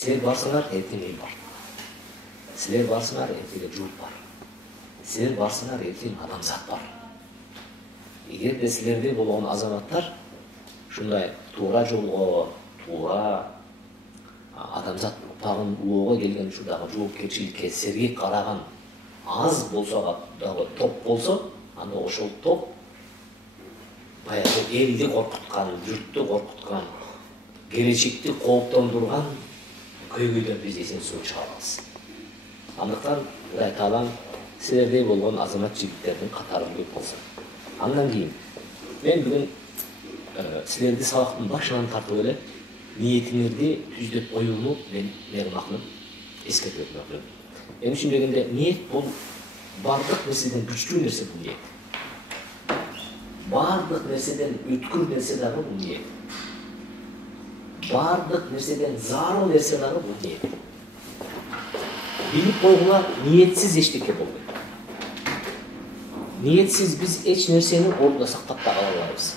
Силер барсыңар, ертең ел бар. Силер барсыңар, ертең жұрт бар. Силер барсыңар, ертең адамзат бар. Егер де силерде болгон азаматтар шундай туура жолго, туура адамзат тагын улоого келген ушундагы жоопкерчиликке сергек караган аз болсо дагы топ болсо, анда ошол топ баягы элди коркуткан, журтту коркуткан, келечекти кооптондурган көйгөйдөн биз эсен суу чыга алабыз. Андыктан Кудай Таалам силердей болгон азамат жигиттердин катарын көп болсун. Андан кийин мен бүгүн силерди сабактын башынан тартып эле ниетиңерди түздөп коюуну мен мейрамакмын эскертип өтмөкмүн. Мен үчүн дегенде ниет бул бардык нерседен күчтүү нерсе бул ниет. Бардык нерседен өткүр нерсе дагы бул ниет. Бардык нерседен зарыл нерсе дагы бул ниет. Билип койгула, ниетсиз эчтеке болбойт. Ниетсиз биз эч нерсени ордуна сактап да кала албайбыз.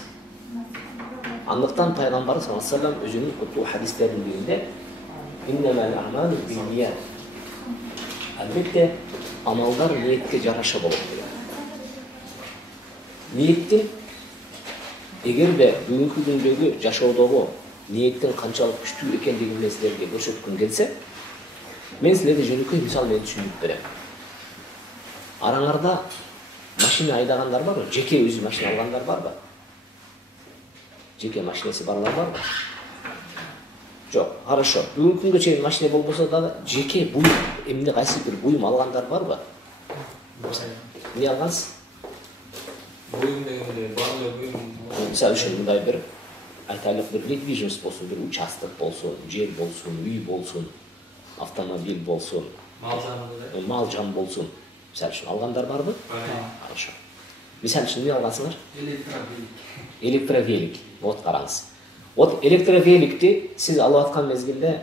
Андыктан пайгамбар саллаллаху алейхи ва саллям өзүнүн куттуу хадистеринин биринде иннамал аъмалу бинният. Албетте амалдар ниетке жараша болот деген. Ниеттин эгерде бүгүнкү күндөгү жашоодогу ниеттин канчалык күчтүү экендигин мен силерге көрсөткүм келсе, мен силерге жөнөкөй мисал менен түшүндүрүп берем. Араңарда машина айдагандар барбы? Жеке өзү машина алгандар барбы? Жеке машинеси барлар барбы? Жок, хорошо. Бүгүнкү күнгө чейин машина болбосо дагы жеке буюм, эмне кайсы бир буюм алгандар барбы? Эмне алгансыз? Буюм дегенде барлык буюм. Мисалы үчүн мындай бир айтайлык бир недвижимость болсун, бир участок болсун, жер болсун, үй болсун, автомобиль болсун, мал жан болсун. Мисалы үчүн алгандар барбы? Хорошо. Мисалы үчүн эмне алгансыңар? Электровелик. Вот караңыз. Вот электровеликти сиз алып аткан мезгилде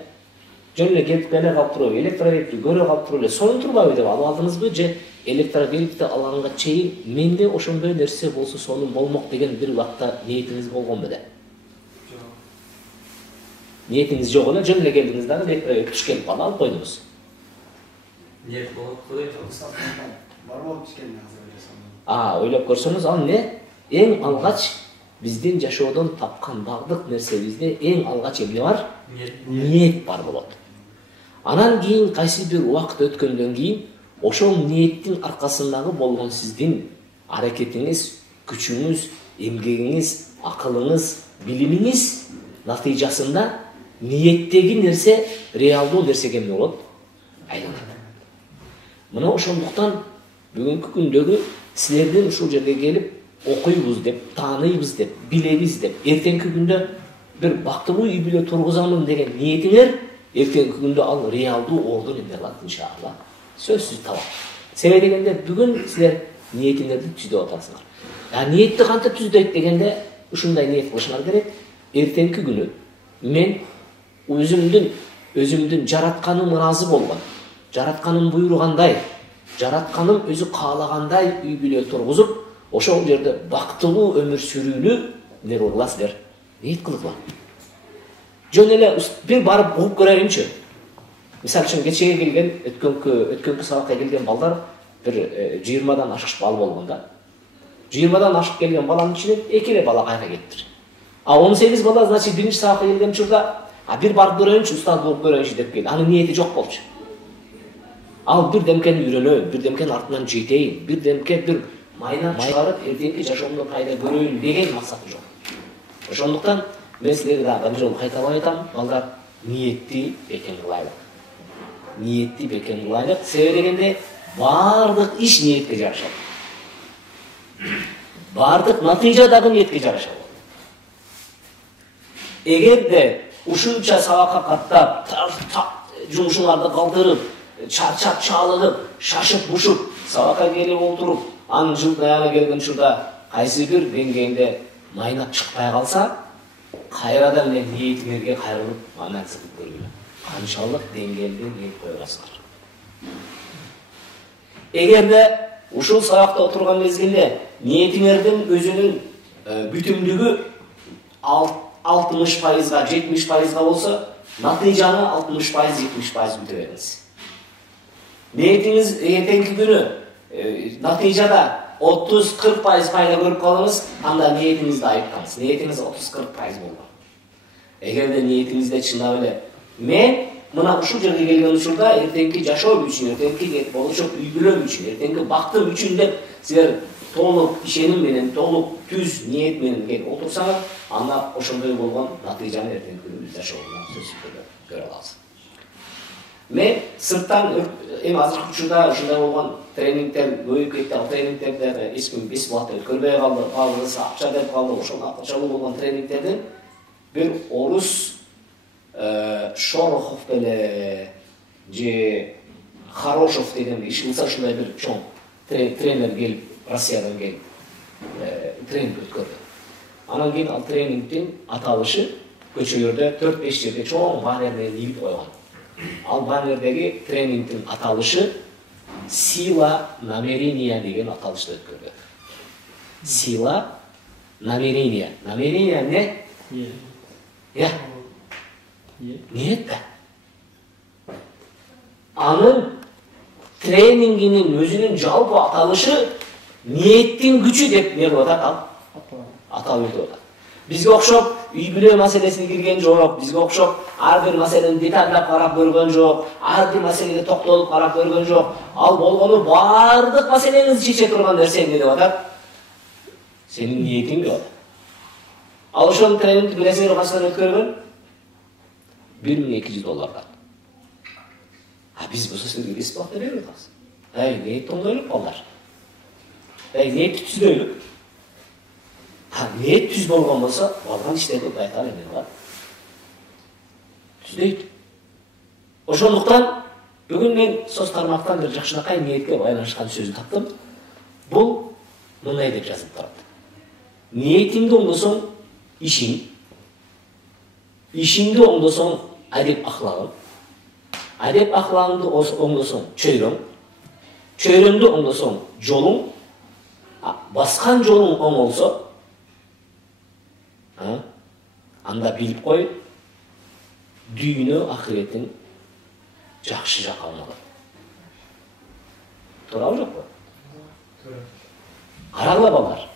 жөн эле келип келе калып туруп, электровеликти көрө калып туруп эле сонун турбайбы деп алып алдыңызбы же электровеликти алганга чейин менде ошондой нерсе болсо сонун болмок деген бир убакта ниетиңиз болгонбу да? Ниетиңиз жок эле, жөн эле келдиңиз дагы электровелик түш келип алып койдуңуз. Ниет болот кудай. Бар болуп түшкөн азыр. Ойлоп көрсөңүз, ал эмне? Эң алгач биздин жашоодон тапкан бардык нерсебизде эң алгач эмне бар? Ниет бар болот. Анан кийин кайсы бир убакыт өткөндөн кийин ошол ниеттин аркасындагы болгон сиздин аракетиңиз, күчүңүз, эмгегиңиз, акылыңыз, билимиңиз натыйжасында ниеттеги нерсе реалдуу нерсеге эмне болот? Айланат. Мына ошондуктан бүгүнкү күндөгү силердин ушул жерге келип окуйбуз деп, тааныйбыз деп, билебиз деп, эртеңки күндө бир бактылуу үй бүлө тургузамын деген ниетиңер эртеңки күндө ал реалдуу ордун эме кылат иншалла. Сөзсүз табат. Себеби дегенде бүгүн силер ниетиңерди түздөп атасыңар. Ниетти кантип түздөйт дегенде ушундай ниет кылышыңар керек. Эртеңки күнү мен өзүмдүн жаратканым ыраазы болгон, жаратканым буйругандай, жаратканым өзү каалагандай үй бүлө тургузуп, ошол жерде бактылуу өмүр сүрүүнү эмне кыласыздар? Ниет кылгыла. Жөн эле бир барып угуп көрөйүнчү. Мисалы үчүн кечеге келген, өткөнкү сабакка келген балдар бир 20дан ашык бал болгон да. 20дан ашык келген баланын ичинен 2 эле бала кайра кеттир. 18 бала, значит, биринчи сабакка келген учурда бир барып көрөйүнчү, устаз болуп көрөйүнчү деп келди. Анын ниети жок болчу. Ал бир демкени үйрөнөйүн, бир демкенин артынан жетейин, бир демке бир майнап чыгарып, эртеңки жашоомдо пайда көрөйүн деген максаты жок. Ошондуктан мен силерге дагы бир жолу кайталап айтам, балдар, ниетти бекем кылайлык. Ниетти бекем кылайлык. Себеби дегенде бардык иш ниетке жараша. Бардык натыйжа дагы ниетке жараша. Эгерде ушунча сабакка каттап, жумушуңарды калтырып, чарчап чалыгып, шашып бушуп, сабакка келип отуруп, анын жылдын аягына келген учурда кайсы бир деңгээлде майнап чыкпай калса, кайрадан эле ниетиңерге кайрылып, анан сыгып көргүлө. Канчалык деңгээлде ниет коюласыңар. Эгерде ушул сабакта отурган мезгилде ниетиңердин өзүнүн бүтүмдүгү 60%, 70% болсо, Natijаны 60-70% күтө бериңиz. Ниетиңиz эртеңки күнү натыйжада 30-40% пайда көрүп калыңыз, анда ниетиңизди айыптаңыз. Ниетиңиз 30-40% болгон. Эгерде ниетиңизде чындап эле мен мына ушул жерге келген учурда эртеңки жашоо үчүн, эртеңки болочок үй бүлөм үчүн, эртеңки бактым үчүн деп силер толук ишеним менен, толук түз ниет менен келип отурсаңыз, анда ошондой болгон натыйжаны эртеңки күнү жашоодон сөзсүз көрө аласыз. Мен сырттан эми азыркы учурда ушундай болгон тренингдер көбөйүп кетти. Ал тренингтерде эч ким бесплатно өткөрбөй калды, калдысы акча деп калды. Ошол акчалуу болгон тренингтерден бир орус Шорохов беле же Хорошов деген иш кылса ушундай бир чоң тренер келип, Россиядан келип тренинг өткөрдү. Анан кийин ал тренингдин аталышы көчөлөрдө 4-5 жерде чоң баннерден ийип койгон. Ал баннердеги тренингдин аталышы сила намерения деген аталышты өткөрдү. Сила намерения. Намерения не? Я. Ниет да. Анын тренингинин өзүнүн жалпы аталышы ниеттин күчү деп не кылып атат ал? Аталып өтүп атат. Бизге окшоп үй бүлө маселесине кирген жок, бизге окшоп ар бир маселени детальдап карап көргөн жок, ар бир маселеге токтолуп карап көргөн жок. Ал болгону бардык маселеңизди чече турган нерсе эмне деп атат? Сенин ниетиң деп атат. Ал ошол тренингди билесиңер качан өткөргөн? $1200. А биз болсо силерге бесплатно берип атабыз. Ниет тоңдойлук балдар. Ниет түздөйлүк. Ниет түз болгон болсо, балган иштерди айтар эме бар. Түздөйт. Ошондуктан бүгүн мен соц тармактан бир жакшынакай ниетке байланышкан сөздү таптым. Бул мындай деп жазып турат. Ниетиңди оңдосоң ишиң, ишиңди оңдосоң адеп ахлагың, адеп ахлагыңды оңдосоң чөйрөң, чөйрөңдү оңдосоң жолуң, баскан жолуң оң болсо, анда билип кой, дүйнө ахиретиң жакшы жакка алынат. Туурабы жокпу? Туура. Карагыла балдар.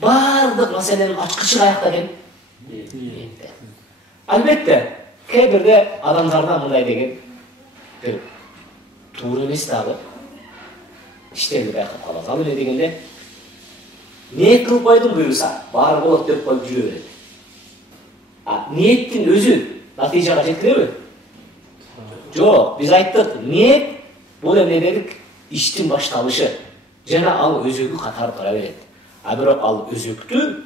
Бардык маселенин ачкычы каякта экен? Ниетте. Албетте, кээ бирде адамдарда мындай деген бир туура эмес дагы иштерди байкап калабыз. Ал эмне дегенде, ниет кылып койдум буюрса, баары болот деп коюп жүрө берет. Ниеттин өзү натыйжага жеткиреби? Жок, биз айттык, ниет бул эмне дедик? Иштин башталышы. Жана ал өзөгү катары тура берет. Бирок ал өзөктү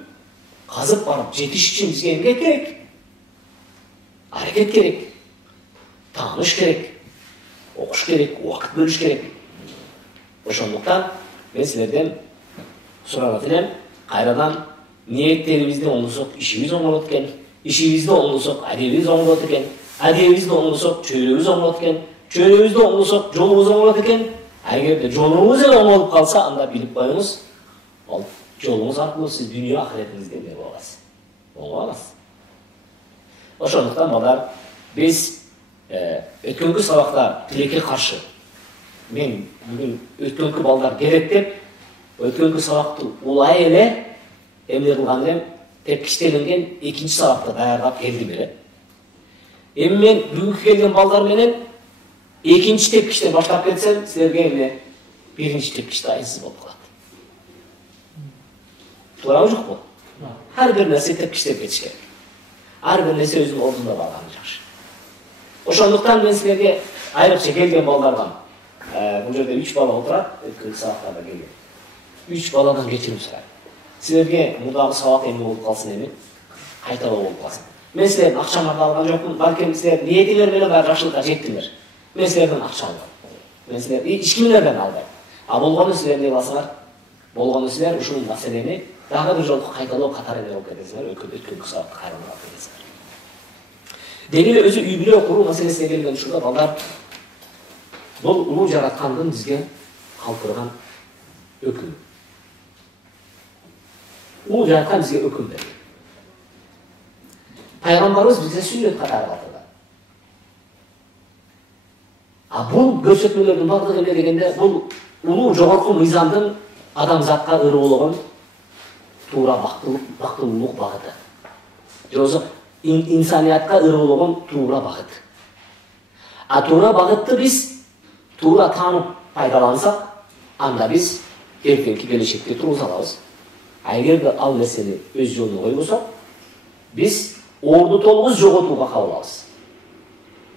казып барып жетиш үчүн бизге эмне керек? Аракет керек, тааныш керек, окуш керек, убакыт бөлүш керек. Ошондуктан мен силерден сурап элем, кайрадан ниеттерибизди оңдосок, ишибиз оңолот экен, ишибизди оңдосок, адебибиз оңолот экен, адебибизди оңдосок, чөйрөбүз оңолот экен, чөйрөбүздү оңдосок, жолубуз оңолот экен. Эгерде жолуңуз эле оңолуп калса, анда билип коюңуз, ал жолуңуз аркылуу сиз дүйнө ахиретиңизди эмне кылып аласыз? Оңоп аласыз. Ошондуктан балдар, биз өткөнкү сабакта тилекке каршы мен бүгүн өткөнкү балдар керек деп өткөнкү сабакты улай эле эмне кылган элем, тепкичтелинген экинчи сабакты даярдап келдим эле. Эми мен бүгүнкү келген балдар менен экинчи тепкичтен баштап кетсем, силерге эмне биринчи тепкич дайынсыз болуп калат. Туурабы жокпу? Ар бир нерсе тепкичтеп кетиш керек. Ар бир нерсе өзүнүн ордунда барганы жакшы. Ошондуктан мен силерге айрыкча келген балдардан, бул жерде 3 бала отурат, өткөн сабактарда келген. 3 баладан кечирим сурайм. Силерге мурдагы сабак эмне болуп калсын эми, кайталоо болуп калсын. Мен силерден акчамарды алган жокмун, балким силер ниетиңер менен баары жакшылыкка жеттиңер. Мен силерден акча албайм. Мен силерди эч кимдерден албайм. Болгону силер эмне кыласыңар? Болгону силер ушул маселени дагы бир жолку кайталоо катары эмне болуп кетесиңер, өткөнкү сабакка кайрадан алып кетесиңер. Деги эле өзү үй бүлө куруу маселесине келген учурда балдар, бул улуу жараткандын бизге калтырган өкүмү. Улуу жараткан бизге өкүм берди. Пайгамбарыбыз бизге сүннөт катары калтырган. Бул көрсөтмөлөрдүн бардыгы эмне дегенде, бул улуу жогорку мыйзамдын адамзатка ырыологон туура бактылуулук багыты. Же болбосо инсаниятка ырыологон туура багыт. Туура багытты биз туура таанып пайдалансак, анда биз эртеңки келечекте тургуза алабыз. Эгерде ал нерсени өз жолуна койбосок, биз орду толугу жоготууга кабылабыз.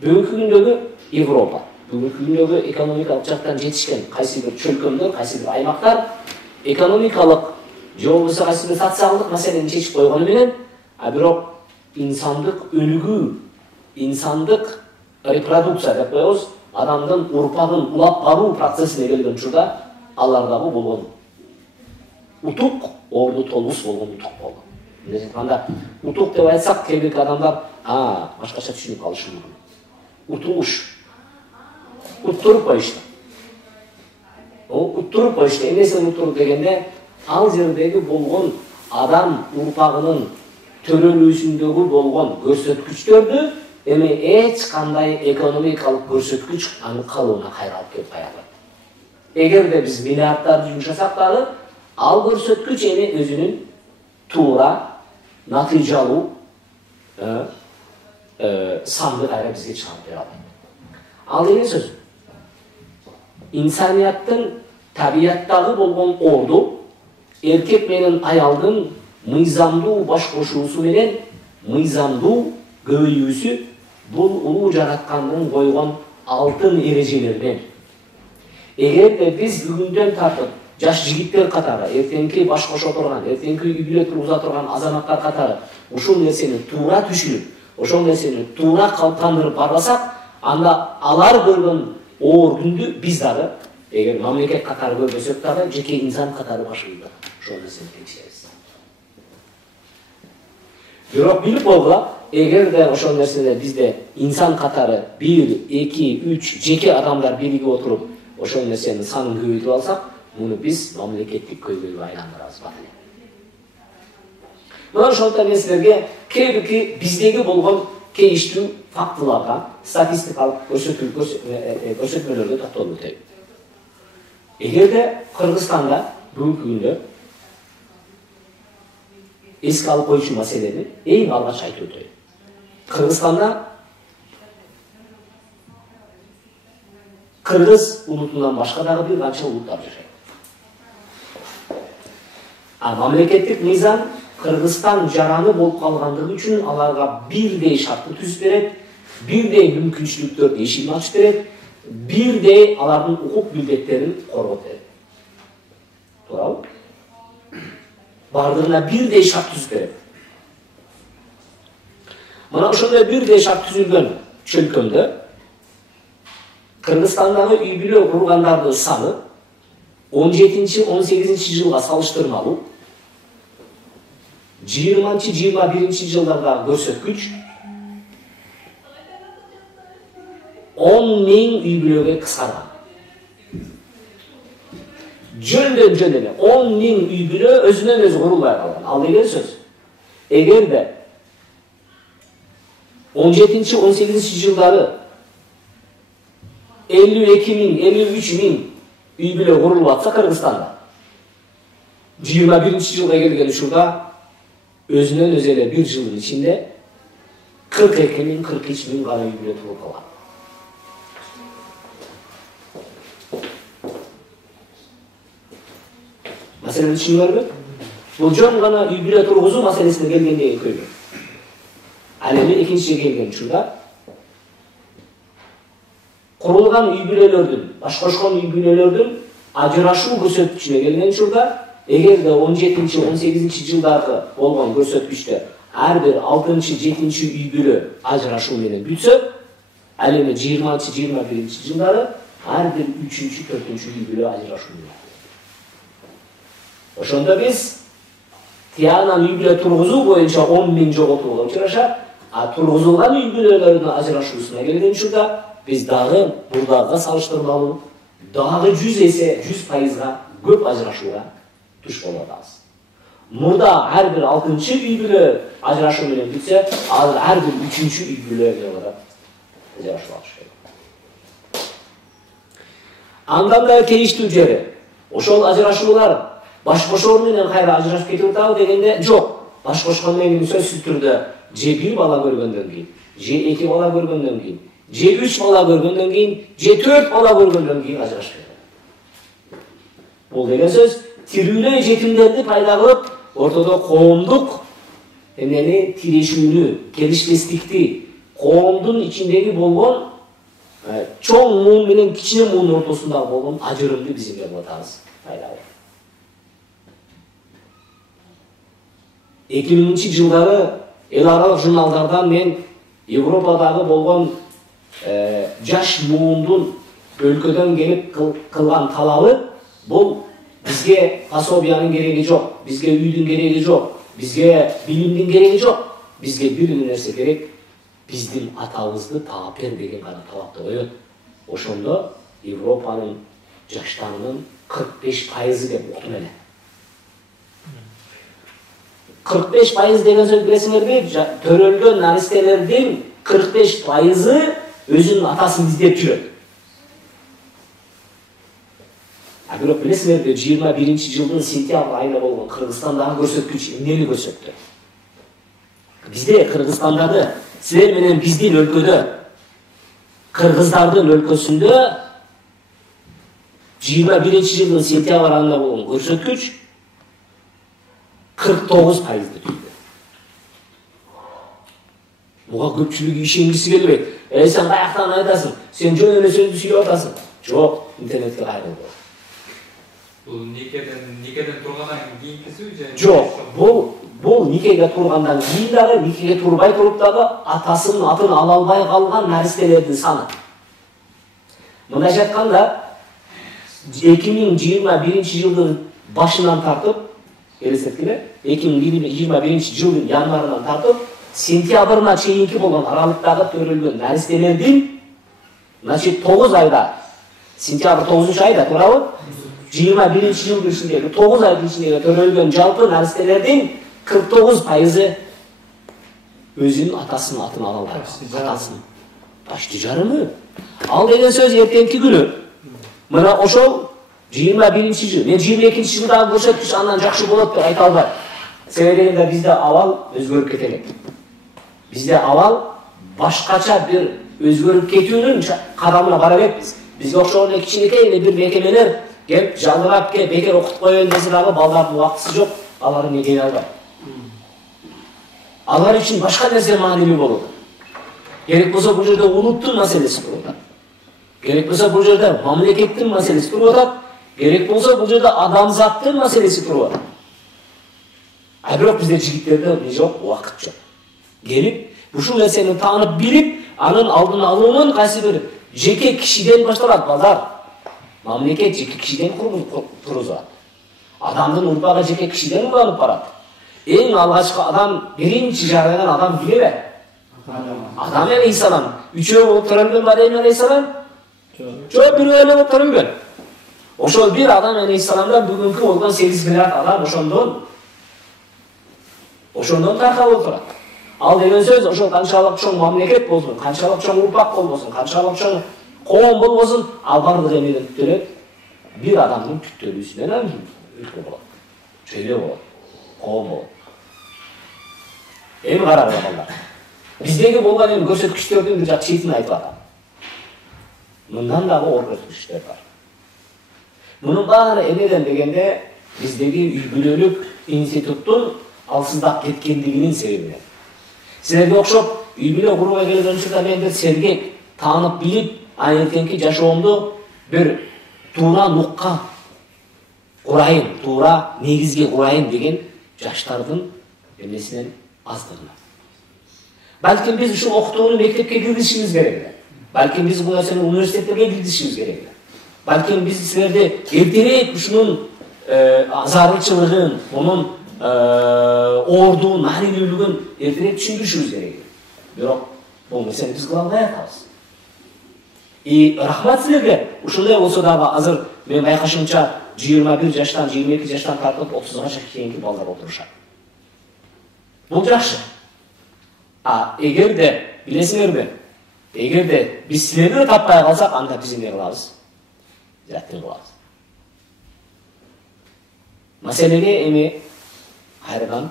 Бүгүнкү күндөгү Европа, бүгүнкү күндөгү экономикалык жактан жетишкен кайсы бир чөлкөмдөр, кайсы бир аймактар экономикалык же болбосо кайсы бир социалдык маселени чечип койгону менен, бирок инсандык өнүгүү, инсандык репродукция деп коебуз, адамдын урпагын улап баруу процессине келген учурда алардагы болгон утук орду толугус болгон утук болду. Эмне айтканда, утук деп айтсак, кээ бир адамдар башкача түшүнүп калышы мүмкүн. Утулуш. Уттуруп коюшту. Уттуруп коюшту. Эмнеси уттуруп дегенде, ал жердеги болгон адам урпагынын төрөлүүсүндөгү болгон көрсөткүчтөрдү эми эч кандай экономикалык көрсөткүч анын калыбына кайра алып келип кое албайт. Эгерде биз миллиарддарды жумшасак дагы, ал көрсөткүч эми өзүнүн туура, натыйжалуу санды кайра бизге чыгарып бере албайт. Ал деген сөз, инсанияттын табияттагы болгон орду эркек менен аялдын мыйзамдуу баш кошуусу менен мыйзамдуу көбөйүүсү бул улуу жараткандын койгон алтын эрежелеринен. Эгерде биз бүгүндөн тартып жаш жигиттер катары, эртеңки баш кошо турган, эртеңки үй бүлө тургуза турган азаматтар катары ушул нерсени туура түшүнүп, ошол нерсени туура калыптандырып барбасак, анда алар көргөн оор күндү биз дагы, эгер мамлекет катары көрбөсөк дагы, жеке инсан катары башыбызда ошол нерсени текшеребиз. Бирок билип койгула, эгерде ошол нерсени бизде инсан катары 1, 2, 3 жеке адамдар биригип отуруп ошол нерсенин санын көбөйтүп алсак, муну биз мамлекеттик көйгөйгө айландырабыз батылы. Мына ошондой нерселерге кээ биздеги болгон кейиштүү фактыларга, статистикалык көрсөтмөлөргө токтолуп өтөйм. Эгерде Кыргызстанда бүгүнкү күндө эске алып коюшу маселени эң алгач айтып өтөйм. Кыргызстанда кыргыз улутунан башка дагы бир канча улуттар жашайт. Мамлекеттик мыйзам Кыргызстан жараны болуп калгандыгы үчүн аларга бирдей шартты түзүп берет, бирдей мүмкүнчүлүктөрдү эшигин ачып берет, бирдей алардын укук милдеттерин коргоп берет. Туурабы? Бардыгына бирдей шарт түзүп берет. Мына ошондой бирдей шарт түзүлгөн чөлкөмдө Кыргызстандагы үй бүлө кургандардын саны 17-18 жылга салыштырмалуу 20-21 жылдарда көрсөткүч 10 000 үй бүлөгө кыскарган. Жөндөн эле 10 000 үй бүлө өзүнөн өзү курулбай калган. Ал деген сөз, эгерде 17-18 жылдары 52 000, 53 000 үй бүлө курулуп атса Кыргызстанда, 21 жылга келген учурда өзүнөн өзү эле бир жылдын ичинде 42 000, 43 000 гана үй бүлө туруп калган. Маселени түшүнүңөрбү? Бул жөн гана үй бүлө тургузуу маселесине келгендеги көйгөй. Ал эми экинчиге келген учурда курулган үй бүлөлөрдүн, баш кошкон үй бүлөлөрдүн ажырашуу көрсөткүчүнө келген учурда, эгерде 17-18 жылдагы болгон көрсөткүчтө ар бир 6-7 үй бүлө ажырашуу менен бүтсө, ал эми 20-21 жылдары ар бир 3-4 үй бүлө ажырашуу менен. Ошондо биз тиянан үй бүлө тургузуу боюнча 10 000 жоготууга учурашат, тургузулган үй бүлөлөрдүн ажырашуусуна келген учурда биз дагы бурдага салыштырмалуу дагы 100% көп ажырашууга туш болуп атабыз. Мурда ар бир 6-чы үй бүлө ажырашуу менен бүтсө, ар бир 3-чү үй бүлө ажырашууга туш келет. Андан да кейиштүү жери. Ошол ажырашуулар баш кошоор менен кайра ажырашып кетип атабы дегенде жок. Баш кошкон менен сөзсүз түрдө же бир бала көргөндөн кийин, же 2 бала көргөндөн кийин, же 3 бала көргөндөн кийин, же 4 бала көргөндөн кийин ажырашып кетет. Бул деген сөз тирүүлөй жетимдерди пайда кылып, ортодо коомдук эмнени тирешүүнү, келишпестикти, коомдун ичиндеги болгон чоң муун менен кичине муун ортосундагы болгон ажырымды биз эмне кылып атабыз? Пайда кылып. 2000 жылдары эл аралык журналдардан мен Европадагы болгон жаш муундун өлкөдөн келип кылган талабы бул бизге пособиянын кереги жок, бизге үйдүн кереги жок, бизге билимдин кереги жок, бизге бир нерсе керек, биздин атабызды таап бер деген гана талапты коет. Ошондо Европанын жаштарынын 45% деп уктум эле. 45% деген сөз билесиңерби? Төрөлгөн наристелердин 45% өзүнүн атасын издеп жүрөт. Бирок билесиңерби, 21-жылдын сентябрь айында болгон Кыргызстандагы көрсөткүч эмнени көрсөттү? Бизде Кыргызстандагы силер менен биздин өлкөдө, кыргыздардын өлкөсүндө 21-жылдын сентябрь айында болгон көрсөткүч 49%-ды түздү. Буга көпчүлүгү ишенгиси келбейт. Сен каяктан айтасың? Сен жөн эле сөздү сүйлөп атасың. Жок, интернетке кайрылды. Бул никеден тургандан кийинкиси же? Жок, бул никеге тургандан кийин дагы, никеге турбай туруп дагы атасынын атын ала албай калган наристелердин саны. Мындайча айтканда 2021-жылдын башынан тартып, элестеткиле, 2021-жылдын январынан тартып, сентябрына чейинки болгон аралыктагы төрөлгөн наристелердин, значит 9 айда, сентябрь 9-айда турабы? 21-жылдын ичиндеги 9 айдын ичиндеги төрөлгөн жалпы наристелердин 49% өзүнүн атасынын атын ала албайт. Атасын. Почти жарымы. Ал деген сөз эртеңки күнү. Мына ошол 21-жыл, мен 22-жылдагы көрсөткүч андан жакшы болот деп айта албайм. Себеби дегенде бизде абал өзгөрүп кете элек. Бизде абал башкача бир өзгөрүп кетүүнүн кадамына бара элекпиз. Бизге окшогон кичинекей эле бир мекемелер келип жалдырап келип бекер окутуп коеюн десе дагы балдардын убактысы жок, алар эмне дей албайт. Алар үчүн башка нерсе маанилүү болот. Керек болсо бул жерде улуттун маселеси туруп атат. Керек болсо бул жерде мамлекеттин маселеси туруп атат. Керек болсо бул жерде адамзаттын маселеси туруп атат. Бирок бизде жигиттерде эмне жок, убакыт жок. Келип, ушул нерсени таанып билип, анын алдын алуунун кайсы бир жеке кишиден башталат балдар. Мамлекет жеке кишиден тургузат. Адамдын урпагы жеке кишиден уланып барат. Эң алгачкы адам, биринчи жаралган адам билеби? Адам алейхисалам. Үчөө болуп төрөлгөн Мария алейхисалам? Жок, бирөө эле болуп төрөлгөн. Ошол бир адам алейхисаламдан бүгүнкү болгон 8 миллиард адам ошондон таркалып турат. Ал деген сөз ошол канчалык чоң мамлекет болсун, канчалык чоң урпак болбосун, канчалык чоң коом болбосун, ал бардыгы эмнеден түтөлөт? Бир адамдын түтөлүүсүнөн өлкө болот. Чөйрө болот. Коом болот. Эми карагыла балдар. Биздеги болгон эми көрсөткүчтөрдүн бир жак четин айтып атам. Мындан дагы оор көрсөткүчтөр бар. Мунун баары эмнеден дегенде биздеги үй бүлөлүк институттун алсыздап кеткендигинин себебинен. Силерге окшоп үй бүлө курууга келген учурда мен бир сергек таанып билип, эртеңки жашоомду бир туура нукка курайын, туура негизге курайын деген жаштардын эмнесинен аздыгына. Балким биз ушул окутууну мектепке киргизишибиз керек. Балким биз бул нерсени университеттерге киргизишибиз керек. Балким биз силерди эртерээк ушунун зарылчылыгын, мунун ордуун, маанилүүлүгүн эртерээк түшүндүрүшүбүз керек. Бирок бул нерсени биз кыла албай атабыз. Рахмат силерге. Ушундай болсо дагы азыр мен байкашымча 21 жаштан, 22 жаштан тартып 30га чейинки балдар отурушат. Бул жакшы. Билесиңерби? Эгерде биз силерди таппай калсак, анда биз эмне кылабыз? заттын кылабыз. Маселеге эми кайрадан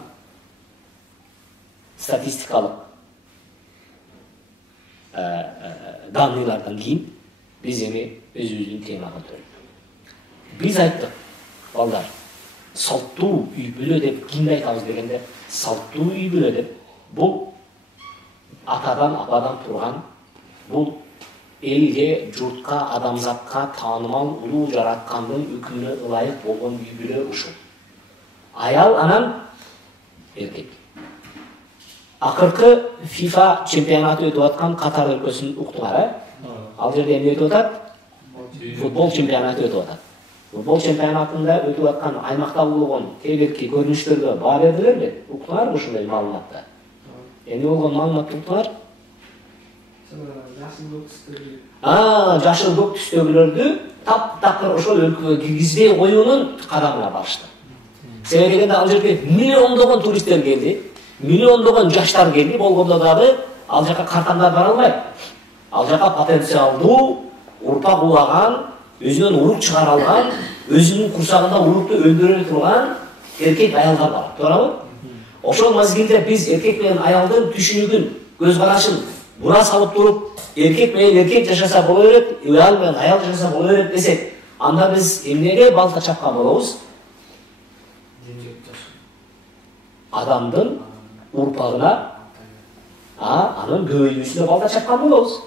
статистикалык данныйлардан кийин биз эми өзүбүздүн темага өтөлүп. Биз айттык, балдар, салттуу үй бүлө деп кимди айтабыз дегенде, салттуу үй бүлө деп бул атадан ападан турган, бул элге, журтка, адамзатка таанымал улуу жараткандын өкүмүнө ылайык болгон үй бүлө ушул. Аял анан эркек. Акыркы FIFA чемпионаты өтүп аткан Катар өлкөсүн уктуңар, Ал жерде эмне өтүп атат? Футбол чемпионаты өтүп атат. Футбол чемпионатында өтүп аткан аймакта болгон кээ-бирки көрүнүштөргө баа бердилерби? Уктуңарбы ушундай маалыматты? Эмне болгон маалыматты уктуңар? Жашыл көк түстөгүлөрдү таптакыр ошол өлкөгө киргизбей коюунун кадамына барышты. Себеби дегенде ал жерге миллиондогон туристтер келди, миллиондогон жаштар келди, болгондо дагы ал жака картаңдар бара албайт. Ал жака потенциалдуу, урпак улаган, өзүнөн урук чыгара алган, өзүнүн курсагында урукту өндүрө турган эркек аялдар бар. Туурабы? Ошол мезгилде биз эркек менен аялдын түшүнүгүн, көз карашын бура салып туруп, эркек менен эркек жашаса боло берет, аял менен аял жашаса боло берет десек, анда биз эмнеге балта чапкан болобуз? Адамдын урпагына, анын көбөйүүсүнө балта чапкан болобуз.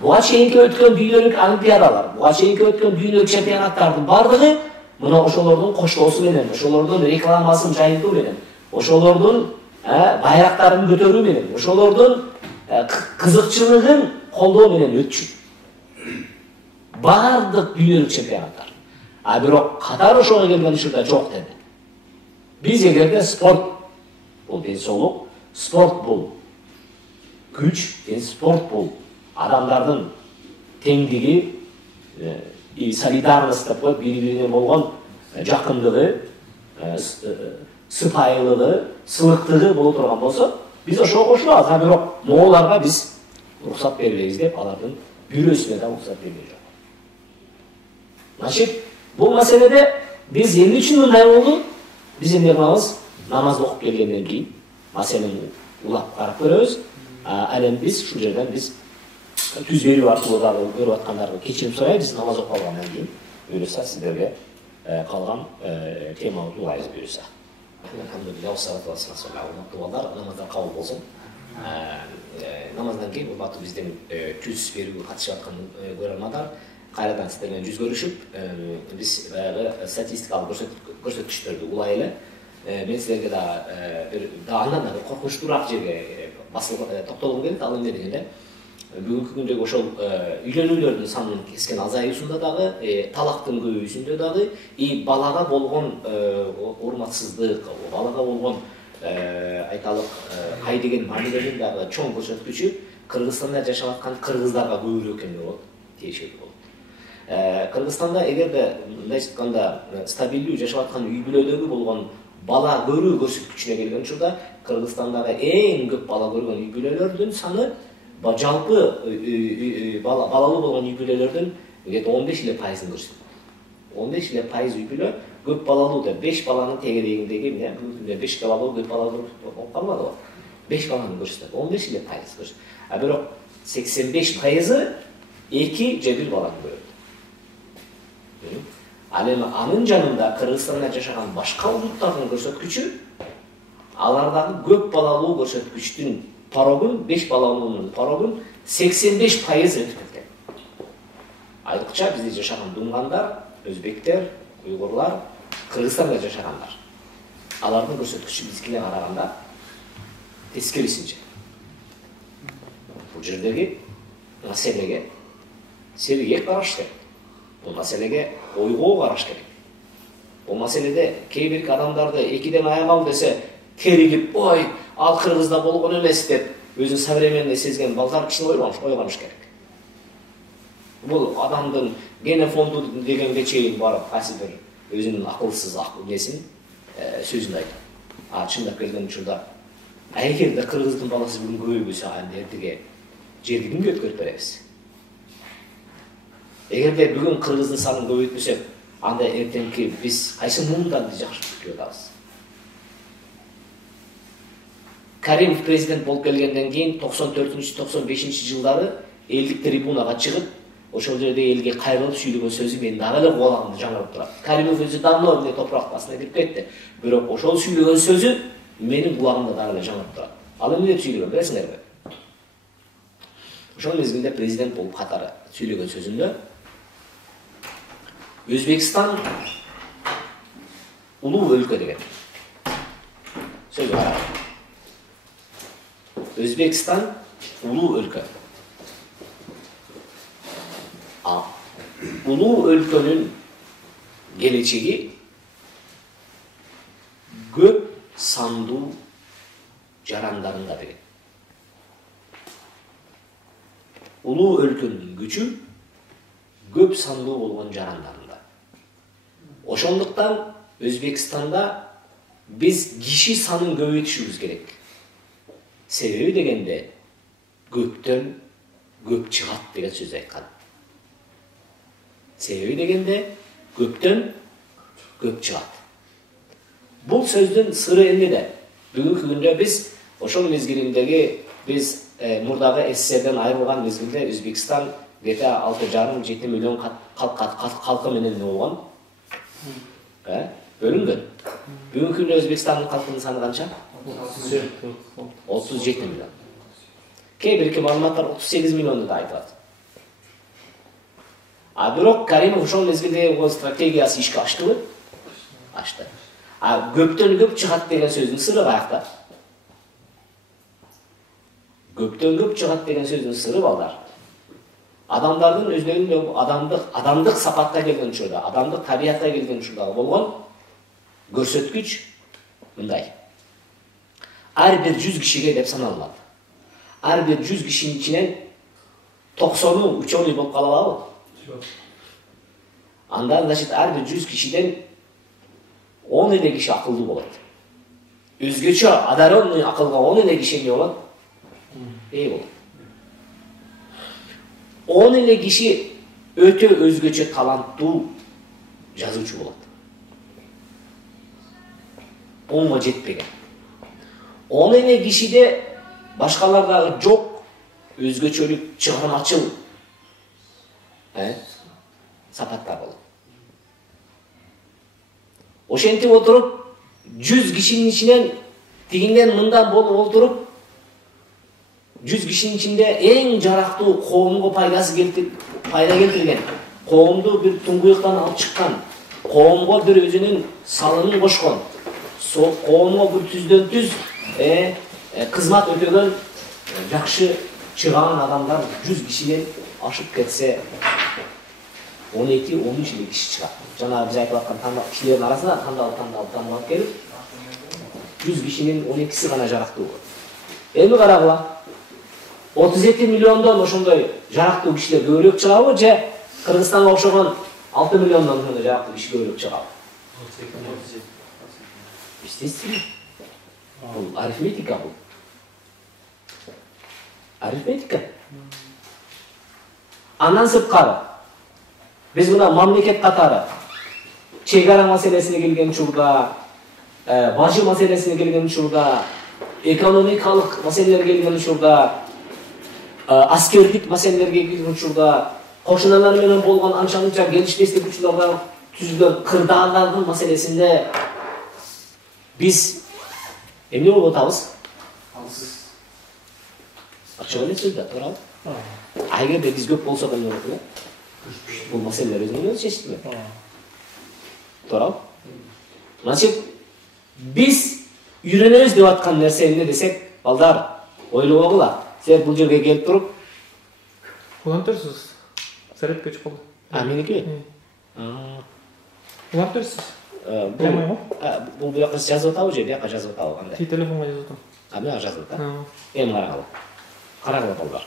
Буга чейинки өткөн дүйнөлүк олимпиадалар, буга чейинки өткөн дүйнөлүк чемпионаттардын бардыгы мына ошолордун коштоосу менен, ошолордун рекламасын жайылтуу менен, ошолордун байрактарын көтөрүү менен, ошолордун кызыкчылыгын колдоо менен өтчү. Бардык дүйнөлүк чемпионаттар. Бирок Катар ошого келген учурда жок деди. Биз эгерде спорт бул денсаулык, спорт бул күч, спорт бул адамдардын теңдиги, солидарность деп коюп, бири-бирине болгон жакындыгы, сыпайылыгы, сылыктыгы боло турган болсо, биз ошого кошулабыз. Бирок мооларга биз уруксат бербейбиз деп, алардын бирөөсүнө да уруксат бербей жок. Значит, бул маселеде биз эмне үчүн мындай болду? Биз эмне кылабыз? Намаз окуп келгенден кийин маселени улап карап көрөбүз. Ал эми биз ушул жерден биз түз берүү аркылуу дагы көрүп аткандарга кечирим сурайбыз. Намаз окуп алгандан кийин буюрса сиздерге калган темабызды улайбыз буюрса. Алхамдулилlah, салату вассалам алейкум балдар, намаздар кабыл болсун. Намаздан кийин урматтуу биздин түз берүүгө катышып аткан көрөрмандар, кайрадан сиздер менен жүз көрүшүп, биз баягы статистикалык көрсөткүчтөрдү улайлы. Мен силерге да андан да коркунучтуураак жерге токтолгум келет. Ал эмне дегенде, бүгүнкү күндөгү ошол үйлөнүүлөрдүн санынын кескен азаюусунда дагы, талактын көбөйүүсүндө дагы, балага болгон урматсыздык, балага болгон айталык кай деген мамиленин дагы чоң көрсөткүчү Кыргызстанда жашап аткан кыргыздарга көбүрөөк экени болот, тиешелүү болот. Кыргызстанда эгерде мындай айтканда стабилдүү жашап аткан үй бүлөдөгү болгон бала көрүү көрсөткүчүнө келген учурда Кыргызстандагы эң көп бала көргөн үй бүлөлөрдүн саны жалпы балалуу болгон үй бүлөлөрдүн 15% көрсөтөт. 15% үй бүлө көп балалуу деп 5 баланын тегерегиндеги, эмне, бүгүнкүндө 5 балалуу көп балалуу болуп калбадыбы? 5 баланы көрсөтөт, 15% көрсөтөт. Бирок 85% 2 же 1 баланы көрөт. Ал эми анын жанында Кыргызстанда жашаган башка улуттардын көрсөткүчү, алардагы көп балалуу көрсөткүчтүн порогун, 5 балалуунун порогун 85% өтүп кеткен. Айрыкча бизде жашаган дуңгандар, өзбектер, уйгурлар, Кыргызстанда жашагандар. Алардын көрсөткүчү бизгине караганда тескерисинче. Бул жердеги маселеге сергек караш керек. Бул маселеге ойгоо караш керек. Бул маселеде кээ бир адамдарды экиден аяк ал десе, теригип, ой, ал Кыргызда болгон эмес деп, өзүн современный сезген балдар кишини ойгонуш керек. Бул адамдын генофонду дегенге чейин барып, кайсы бир өзүнүн акылсыз несин сөзүн айтат. Чындап келген учурда, эгерде Кыргыздын баласы бүгүн көбөйбөсө, анда эртеге жерди кимге өткөрүп беребиз? Эгерде бүгүн кыргыздын санын көбөйтпөсөк, анда эртеңки биз кайсы муңдан биз жакшы күтүп атабыз. Каримов президент болуп келгенден кийин 94-95 жылдары элдик трибунага чыгып, ошол жерде элге кайрылып сүйлөгөн сөзү менин дагы эле кубалагымды жаңырып турат. Каримов өзү давно эле топурак астына кирип кетти. Бирок ошол сүйлөгөн сөзү менин кубагымда дагы эле жаңырып турат. Ал эмне деп сүйлөгөн билесиңерби? Ошол мезгилде президент болуп катары сүйлөгөн сөзүндө Өзбекстан улуу өлкө деген сөзү бар. Өзбекстан улуу өлкө. Улуу өлкөнүн келечеги көп сандуу жарандарында деген. Улуу өлкөнүн күчү көп сандуу болгон жарандарында. Ошондуктан Өзбекстанда биз киши санын көбөйтүшүбүз керек. Себеби дегенде көптөн көп чыгат деген сөз айткан. Себеби дегенде көптөн көп чыгат. Бул сөздүн сыры эмнеде? Бүгүнкү күндө биз ошол мезгилиндеги биз мурдагы СССРден айрылган мезгилде Өзбекстан где-то 6,5-7 миллион калкы менен болгон. Бөлүнгөн. Бүгүнкү күндө Өзбекстандын калкынын саны канча? 37 миллион. Кээ бирки маалыматтар 38 миллионду да айтылат. Бирок Каримов ошол мезгилде ол стратегиясы ишке аштыбы? Ашты. Көптөн көп чыгат деген сөздүн сыры каякта? Көптөн көп чыгат деген сөздүн сыры балдар. Адамдардын өздөрүнүн адамдык сапатка келген учурда, адамдык табиятка келген учурдагы болгон көрсөткүч мындай. Ар бир 100 кишиге деп саналат. Ар бир 100 кишинин ичинен 90-ы ученый болуп кала алабы? Анда, значит, ар бир 100 кишиден 10 эле киши акылдуу болот. Өзгөчө одаренный акылга 10 эле киши эмне болот? Ээ болот. 10 эле киши өтө өзгөчө таланттуу жазуучу болот. 10га жетпеген. 10 эле кишиде башкалардагы жок өзгөчөлүк, чыгармачыл сапаттар болот. Ошентип отуруп 100 кишинин ичинен тигинден мындан болуп отуруп 100 кишинин ичинде эң жарактуу коомго пайда келтирген, коомду бир туңгуюктан алып чыккан, коомго бир өзүнүн салымын кошкон, коомго бир түздөн түз кызмат өтөгөн жакшы чыган адамдар 100 кишиден ашып кетсе 12-13 эле киши чыгат. Жана биз айтып аткан кишилердин арасында тандалып келип 100 кишинин 12си гана жарактуу болот. Эми карагыла. 37 миллиондон ошондой жарактуу кишилер көбүрөөк чыгабы же Кыргызстанга окшогон 6 миллиондон ошондой жарактуу киши көбүрөөк чыгабы? Естественно. Бул арифметика бул. Арифметика. Андан сырткары биз мына мамлекет катары чек ара маселесине келген учурда, бажы маселесине келген учурда, экономикалык маселелер келген учурда, аскердик маселелерге келген учурда, кошуналар менен болгон анча-мынча келишпестик учурларда түзүлгөн кырдаалдардын маселесинде биз эмне болуп атабыз? Алсыз. Акча менен сөз да туурабы? Эгерде биз көп болсок эмне болот эле? Бул маселелер өзүнөн өзү чечилет. Туурабы? Значит, биз үйрөнөбүз деп аткан нерсе эмне десек, балдар, ойлогула. Силер бул жерге келип туруп, волонтерсиз. Зарядка өчүп калды. Меники? Волонтерсиз. Билемейм го. Бул бияка жазып атабы же, бияка жазып атабы кандай? Ти телефонго жазып атам. Бияка жазып атат. Эми карагыла. Карагыла балдар.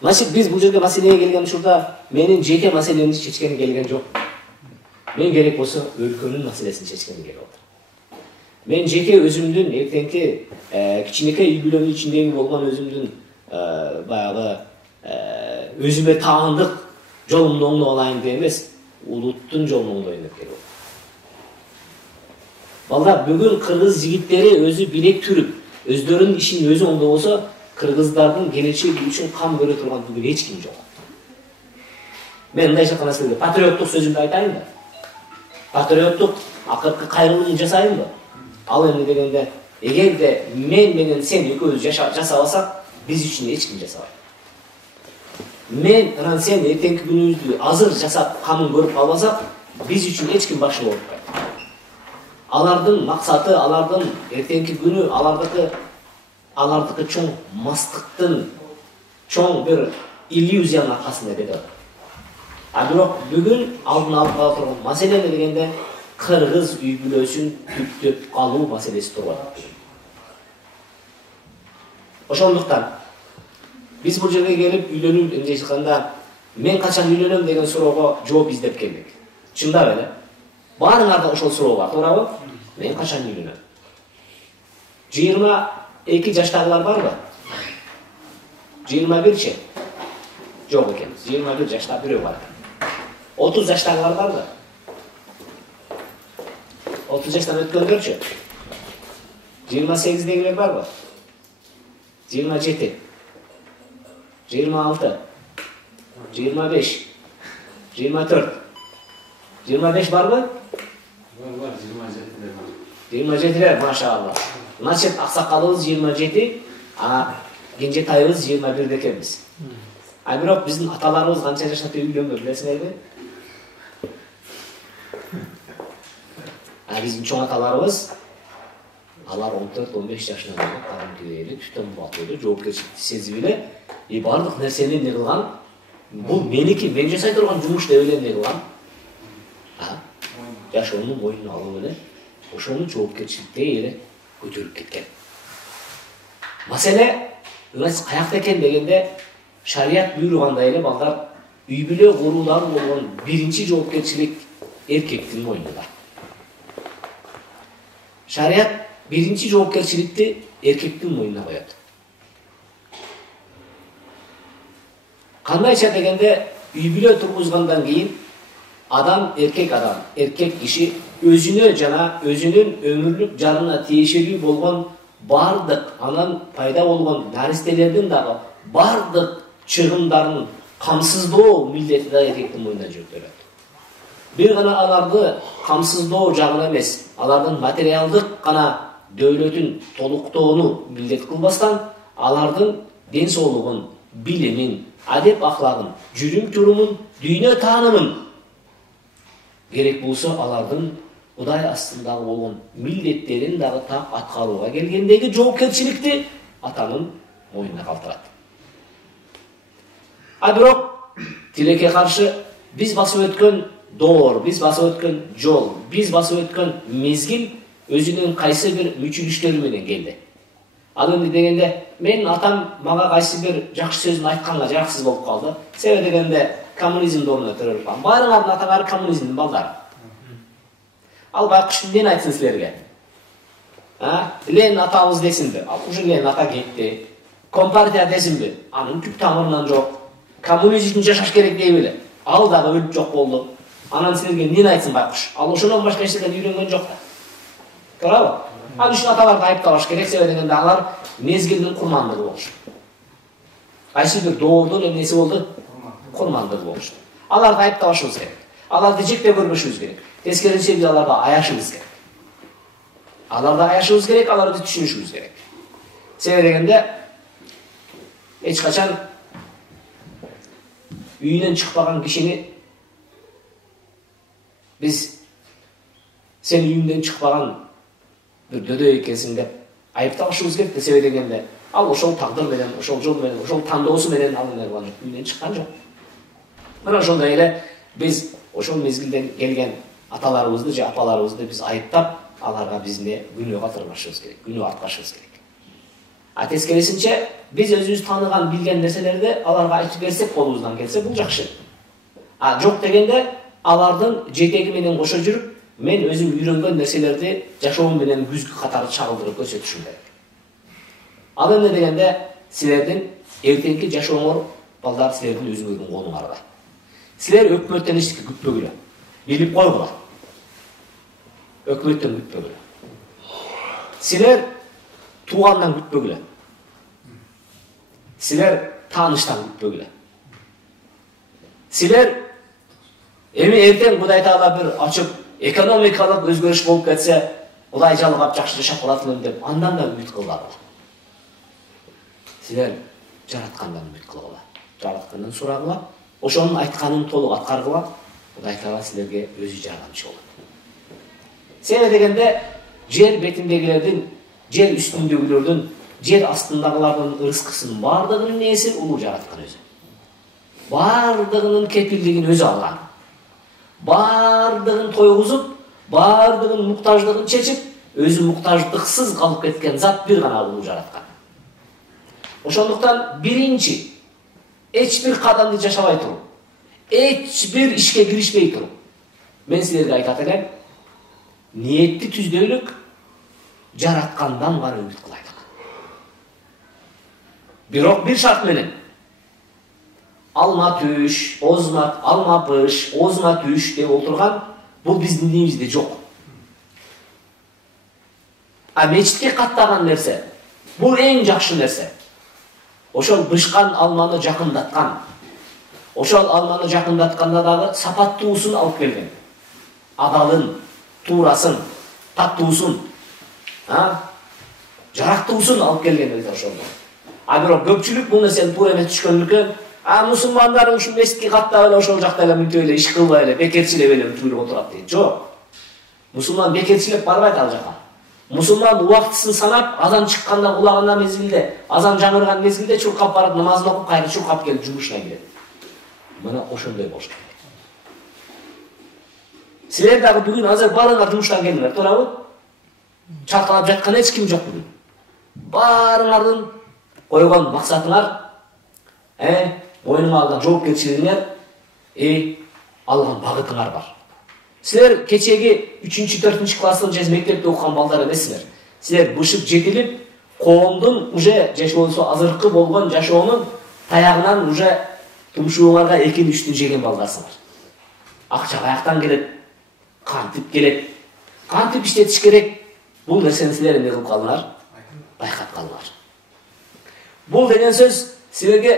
Значит, биз бул жерге маселеге келген учурда менин жеке маселемди чечкени келген жок. Мен керек болсо өлкөнүн маселесин чечкени келип атат. Мен жеке өзүмдүн эртеңки кичинекей үй бүлөнүн ичиндеги болгон өзүмдүн баягы өзүмө таандык Жолумду оңдоп алайын деп эмес, улуттун жолун оңдойм деп келип. Балдар, бүгүн кыргыз жигиттери өзү билек түрүп, өздөрүнүн ишин өзү оңдобосо, кыргыздардын келечеги үчүн кам көрө турган бүгүн эч ким жок. Мен мындай чакана силерге патриоттук сөзүмдү айтайын да. Патриоттук акыркы кайрылуун жасайынбы? Ал эмне дегенде, эгерде мен менен сен экөөбүз жасабасак, биз үчүн эч ким жасабайт. Мен анан сен эртеңки күнүбүздү азыр жасап камын көрүп калбасак, биз үчүн эч ким башчы болуп атпайт. Алардын максаты, алардын эртеңки күнү, алардыкы чоң мастыктын, чоң бир иллюзиянын аркасында кетип атат. А бирок бүгүн алдын алып кала турган маселе дегенде кыргыз үй бүлөсүн түптөп калуу маселеси туруп атат. Ошондуктан биз бул жерге келип үйлөнүү эмне айтканда, мен качан үйлөнөм деген суроого жооп издеп келдик. Чындап эле. Баарыңарда ошол суроо бар, туурабы? Мен качан үйлөнөм? 22 жаштагылар барбы? 21-чи? Жок экен. 21 жашта бирөө бар. 30 жаштагылар барбы? 30 жаштан өткөндөрчү? 28дегилер барбы? 27, 26, 25, 24, 25 барбы? Бар, 27 бар. 27-лер, машаалла. Значит, аксакалыбыз 27, а кенжетайыбыз 21 экенбиз. А бирок биздин аталарыбыз канча жашта үйлөнгөн билесиңерби? А биздин чоң аталарыбыз алар 14-15 жашына келип, кадимки эле түтөн батырды, жоопкерчиликти сезип эле, бардык нерсени эмне кылган? Бул меники, мен жасай турган жумуш деп эле эмне кылган? Жашоонун мойнуна алып эле, ошонун жоопкерчиликтей эле көтөрүп кеткен. Маселе каякта экен дегенде, шарият буйругандай эле балдар, үй бүлө куруудан болгон биринчи жоопкерчилик эркектин мойнунда. Шарият биринчи жоопкерчиликти эркектин мойнуна коёт. Кандайча дегенде, үй бүлө тургузгандан кийин эркек киши өзүнө жана өзүнүн өмүрлүк жарына тиешелүү болгон бардык анан пайда болгон наристелердин дагы бардык чыгымдарын камсыздоо милдети да эркектин мойнуна жүктөлөт. Бир гана аларды камсыздоо жагын эмес, алардын материалдык гана дөлөтүн толуктоону милдет кылбастан, алардын ден соолугун, билимин, адеп ахлагын, жүрүм турумун, дүйнө таанымын керек болсо алардын Кудай астындагы болгон милдеттерин дагы так аткарууга келгендеги жоопкерчиликти атанын мойнуна калтырат. А бирок тилекке каршы биз басып өткөн доор, биз басып өткөн жол, биз басып өткөн мезгил өзүнүн кайсы бир мүчүлүштөрү менен келди. Ал эмне дегенде, менин атам мага кайсы бир жакшы сөзүн айтканга жараксыз болуп калды. Себеби дегенде, коммунизмди орнуна төрөлүп калган. Баарыңардын атаңар коммунизмдин балдары. Ал байкуш эмнени айтсын силерге? Ленин атабыз десинби? Ал уже Ленин ата кетти. Компартия десинби? Анын түп тамырынан жок. Коммунизм жашаш керек дейбиле? Ал дагы өлүп жок болду. Анан силерге эмнени айтсын байкуш? Ал ошондон башка эч нерсени үйрөнгөн жок да. Туурабы? Ал үчүн аталарды айыптабаш керек, себеби дегенде алар мезгилдин курмандыгы болушу. Кайсы бир доордун эмнеси болду? Курмандыгы болушу. Аларды айыптабашыбыз керек. Аларды жекпе көрбөшүбүз керек. Тескерисинче биз аларды аяшыбыз керек. Аларды аяшыбыз керек, аларды түшүнүшүбүз керек. Себеби дегенде эч качан үйүнөн чыкпаган кишини биз сен үйүңдөн чыкпаган бир дөдө экенсиң деп айыптабашыбыз керек. Себеби дегенде ал ошол тагдыр менен, ошол жол менен, ошол тандоосу менен ал эмне кылган жок, үйүнөн чыккан жок. Мына ошондой эле биз ошол мезгилден келген аталарыбызды же апаларыбызды биз айыптап, аларга биз эмне күнөө калтырбашыбыз керек, күнөө арткашыбыз керек. А тескерисинче биз өзүбүз тааныган, билген нерселерди аларга айтып берсек, колубуздан келсе, бул жакшы. А жок дегенде алардын жетеги менен кошо жүрүп, мен өзүм үйрөнгөн нерселерди жашоом менен күзгү катары чагылдырып көрсөтүшүм керек. Ал эмне дегенде силердин эртеңки жашооңор балдар силердин өзүңөрдүн колуңарда. Силер өкмөттөн эчтеке күтпөгүлө. Билип койгула. Өкмөттөн күтпөгүлө. Силер туугандан күтпөгүлө. Силер тааныштан күтпөгүлө. Силер эми эртең Кудай Таала бир ачып экономикалык өзгөрүш болуп кетсе, Кудай жалгап жакшы жашап калатмын деп андан да үмүт кылбагыла. Силер жараткандан үмүт кылгыла. Жараткандан сурагыла, ошонун айтканын толук аткаргыла. Кудай Таала силерге өзү жардамчы болот. Себеби дегенде жер бетиндегилердин, жер үстүндөгүлөрдүн, жер астындагылардын ырыскысынын бардыгынын ээси улуу жараткан өзү. Бардыгынын кепилдигин өзү алган. Бардыгын тойгузуп, бардыгынын муктаждыгын чечип, өзү муктаждыксыз калып кеткен зат бир гана улуу жараткан. Ошондуктан биринчи эч бир кадамды жашабай туруп, эч бир ишке киришпей туруп, мен силерге айтат элем, ниетти түздөйлүк, жараткандан гана үмүт кылайлык. Бирок бир шарт менен. Алма түш, алма пыш, озма түш деп отурган бул биздин динибизде жок. А мечитке каттаган нерсе, бул эң жакшы нерсе. Ошол бышкан алманы жакындаткан. Ошол алманы жакындатканда дагы сапаттуусун алып келген. Адалын, туурасын, таттуусун, жарактуусун алып келген өзү ошол. А бирок көпчүлүк бул нерсени туура эмес түшкөнлүктөн, мусулмандар ушул мечитке каттап эле ошол жакта эле мынтип эле иш кылбай эле бекерчилеп эле мынтип отурат дейт. Жок. Мусулман бекерчилеп барбайт ал жака. Мусулман убактысын санап, азан чыкканда кулагына мезгилде, азан жаңырган мезгилде чуркап барып намазын окуп, кайра чуркап келип жумушуна кирет. Мына ошондой болуш керек. Силер дагы бүгүн азыр баарыңар жумуштан келдиңер, туурабы? Чалкалап жаткан эч ким жок бүгүн. Баарыңардын койгон максатыңар, мойнуңа алган жоопкерчилигиңер, алган багытыңар бар. Силер кечеги 3-4 класстын же мектепте окуган балдар эмессиңер. Силер бышып жетилип, коомдун уже жашоосу азыркы болгон жашоонун таягынан уже тумшууңарга 2-3 жеген балдарсыңар. Акча каяктан келет? Кантип келет? Кантип иштетиш керек? Бул нерсени силер эмне кылып калдыңар? Байкап калдыңар. Бул деген сөз силерге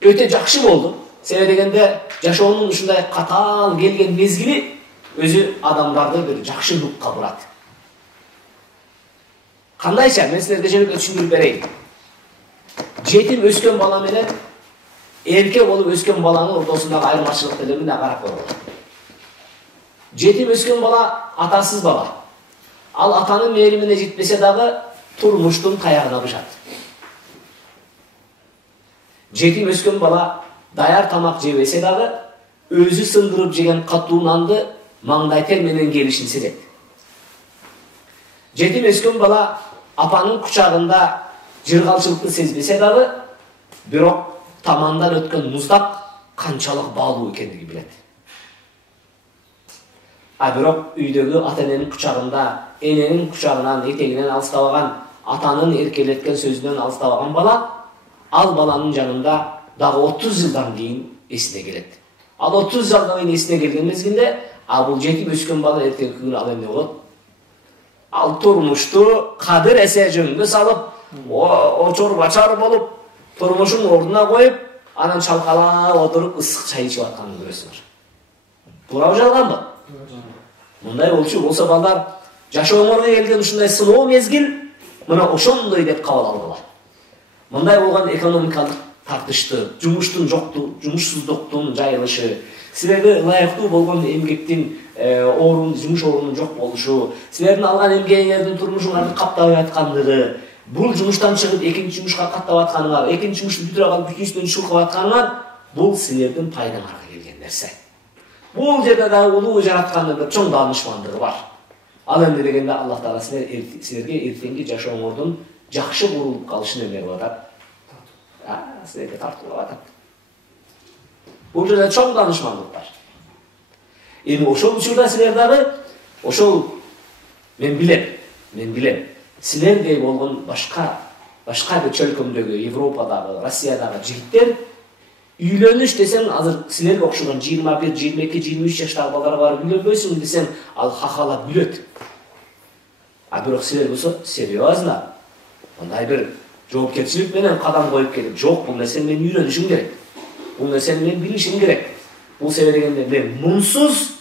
өтө жакшы болду. Себеби дегенде жашоонун ушундай катаал келген мезгили өзү адамдарды бир жакшы рухка бурат. Кандайча мен силерге жөнөкөй түшүндүрүп берейин. Жетим өскөн бала менен эрке болуп өскөн баланын ортосундагы айырмачылыкты эле мына карап көрөлү. Жетим өскөн бала атасыз бала. Ал атанын мээримине жетпесе дагы турмуштун таягына бышат. Жетим өскөн бала даяр тамак жебесе дагы өзү сындырып жеген катуу нанды маңдай тер менен келишин сезет. Жетим өскөн бала апанын кучагында жыргалчылыкты сезбесе дагы, бирок тамандан өткөн муздак канчалык баалуу экендигин билет. А бирок үйдөгү ата-эненин кучагында, эненин кучагынан, этегинен алыстабаган, атанын эркелеткен сөзүнөн алыстабаган бала, ал баланын жанында дагы 30 жылдан кийин эсине келет. Ал 30 жылдан кийин эсине келген мезгилде, бул жетим өскөн бала эртеңки күнү ал эмне болот? Ал турмушту кадыр эсе жөнгө салып, очор бачар болуп, турмушун ордуна коюп, анан чалкалап отуруп ысык чай ичип атканын көрөсүңөр. Туурабы жалганбы? Мындай болчу болсо балдар, жашооңорго келген ушундай сыноо мезгил мына ошондой деп кабыл алгыла. Мындай болгон экономикалык тартышты, жумуштун жоктугу, жумушсуздуктун жайылышы, силерге ылайыктуу болгон эмгектин жумуш орунунун жок болушу, силердин алган эмгегиңердин турмушуңарды каптабай аткандыгы, бул жумуштан чыгып экинчи жумушка каттап атканыңар, экинчи жумушту бүтүрүп алып үчүнчүсүнөн чуркап атканыңар, бул силердин пайдаңарга келген нерсе. Бул жерде да улуу жараткандын бир чоң даанышмандыгы бар. Ал эмне дегенде Аллах Таала силерге эртеңки жашооңордун жакшы курулуп калышын эмне кылып атат? Силерге тартуулап атат. Бул жерде чоң даанышмандык бар. Эми ошол учурда силер дагы ошол мен билем. Силердей болгон башка бир чөлкөмдөгү Европадагы, Россиядагы жигиттер Үйлөнүш десең, азыр силерге окшогон 21, 22, 23 жаштагы балдар барып үйлөнбөйсүңбү десең, ал хахалап күлөт. А бирок силер болсо серьезно, мындай бир жоопкерчилик менен кадам коюп келип, жок, бул нерсени мен үйрөнүшүм керек. Бул нерсени мен билишим керек. Бул себеп дегенде мен мунсуз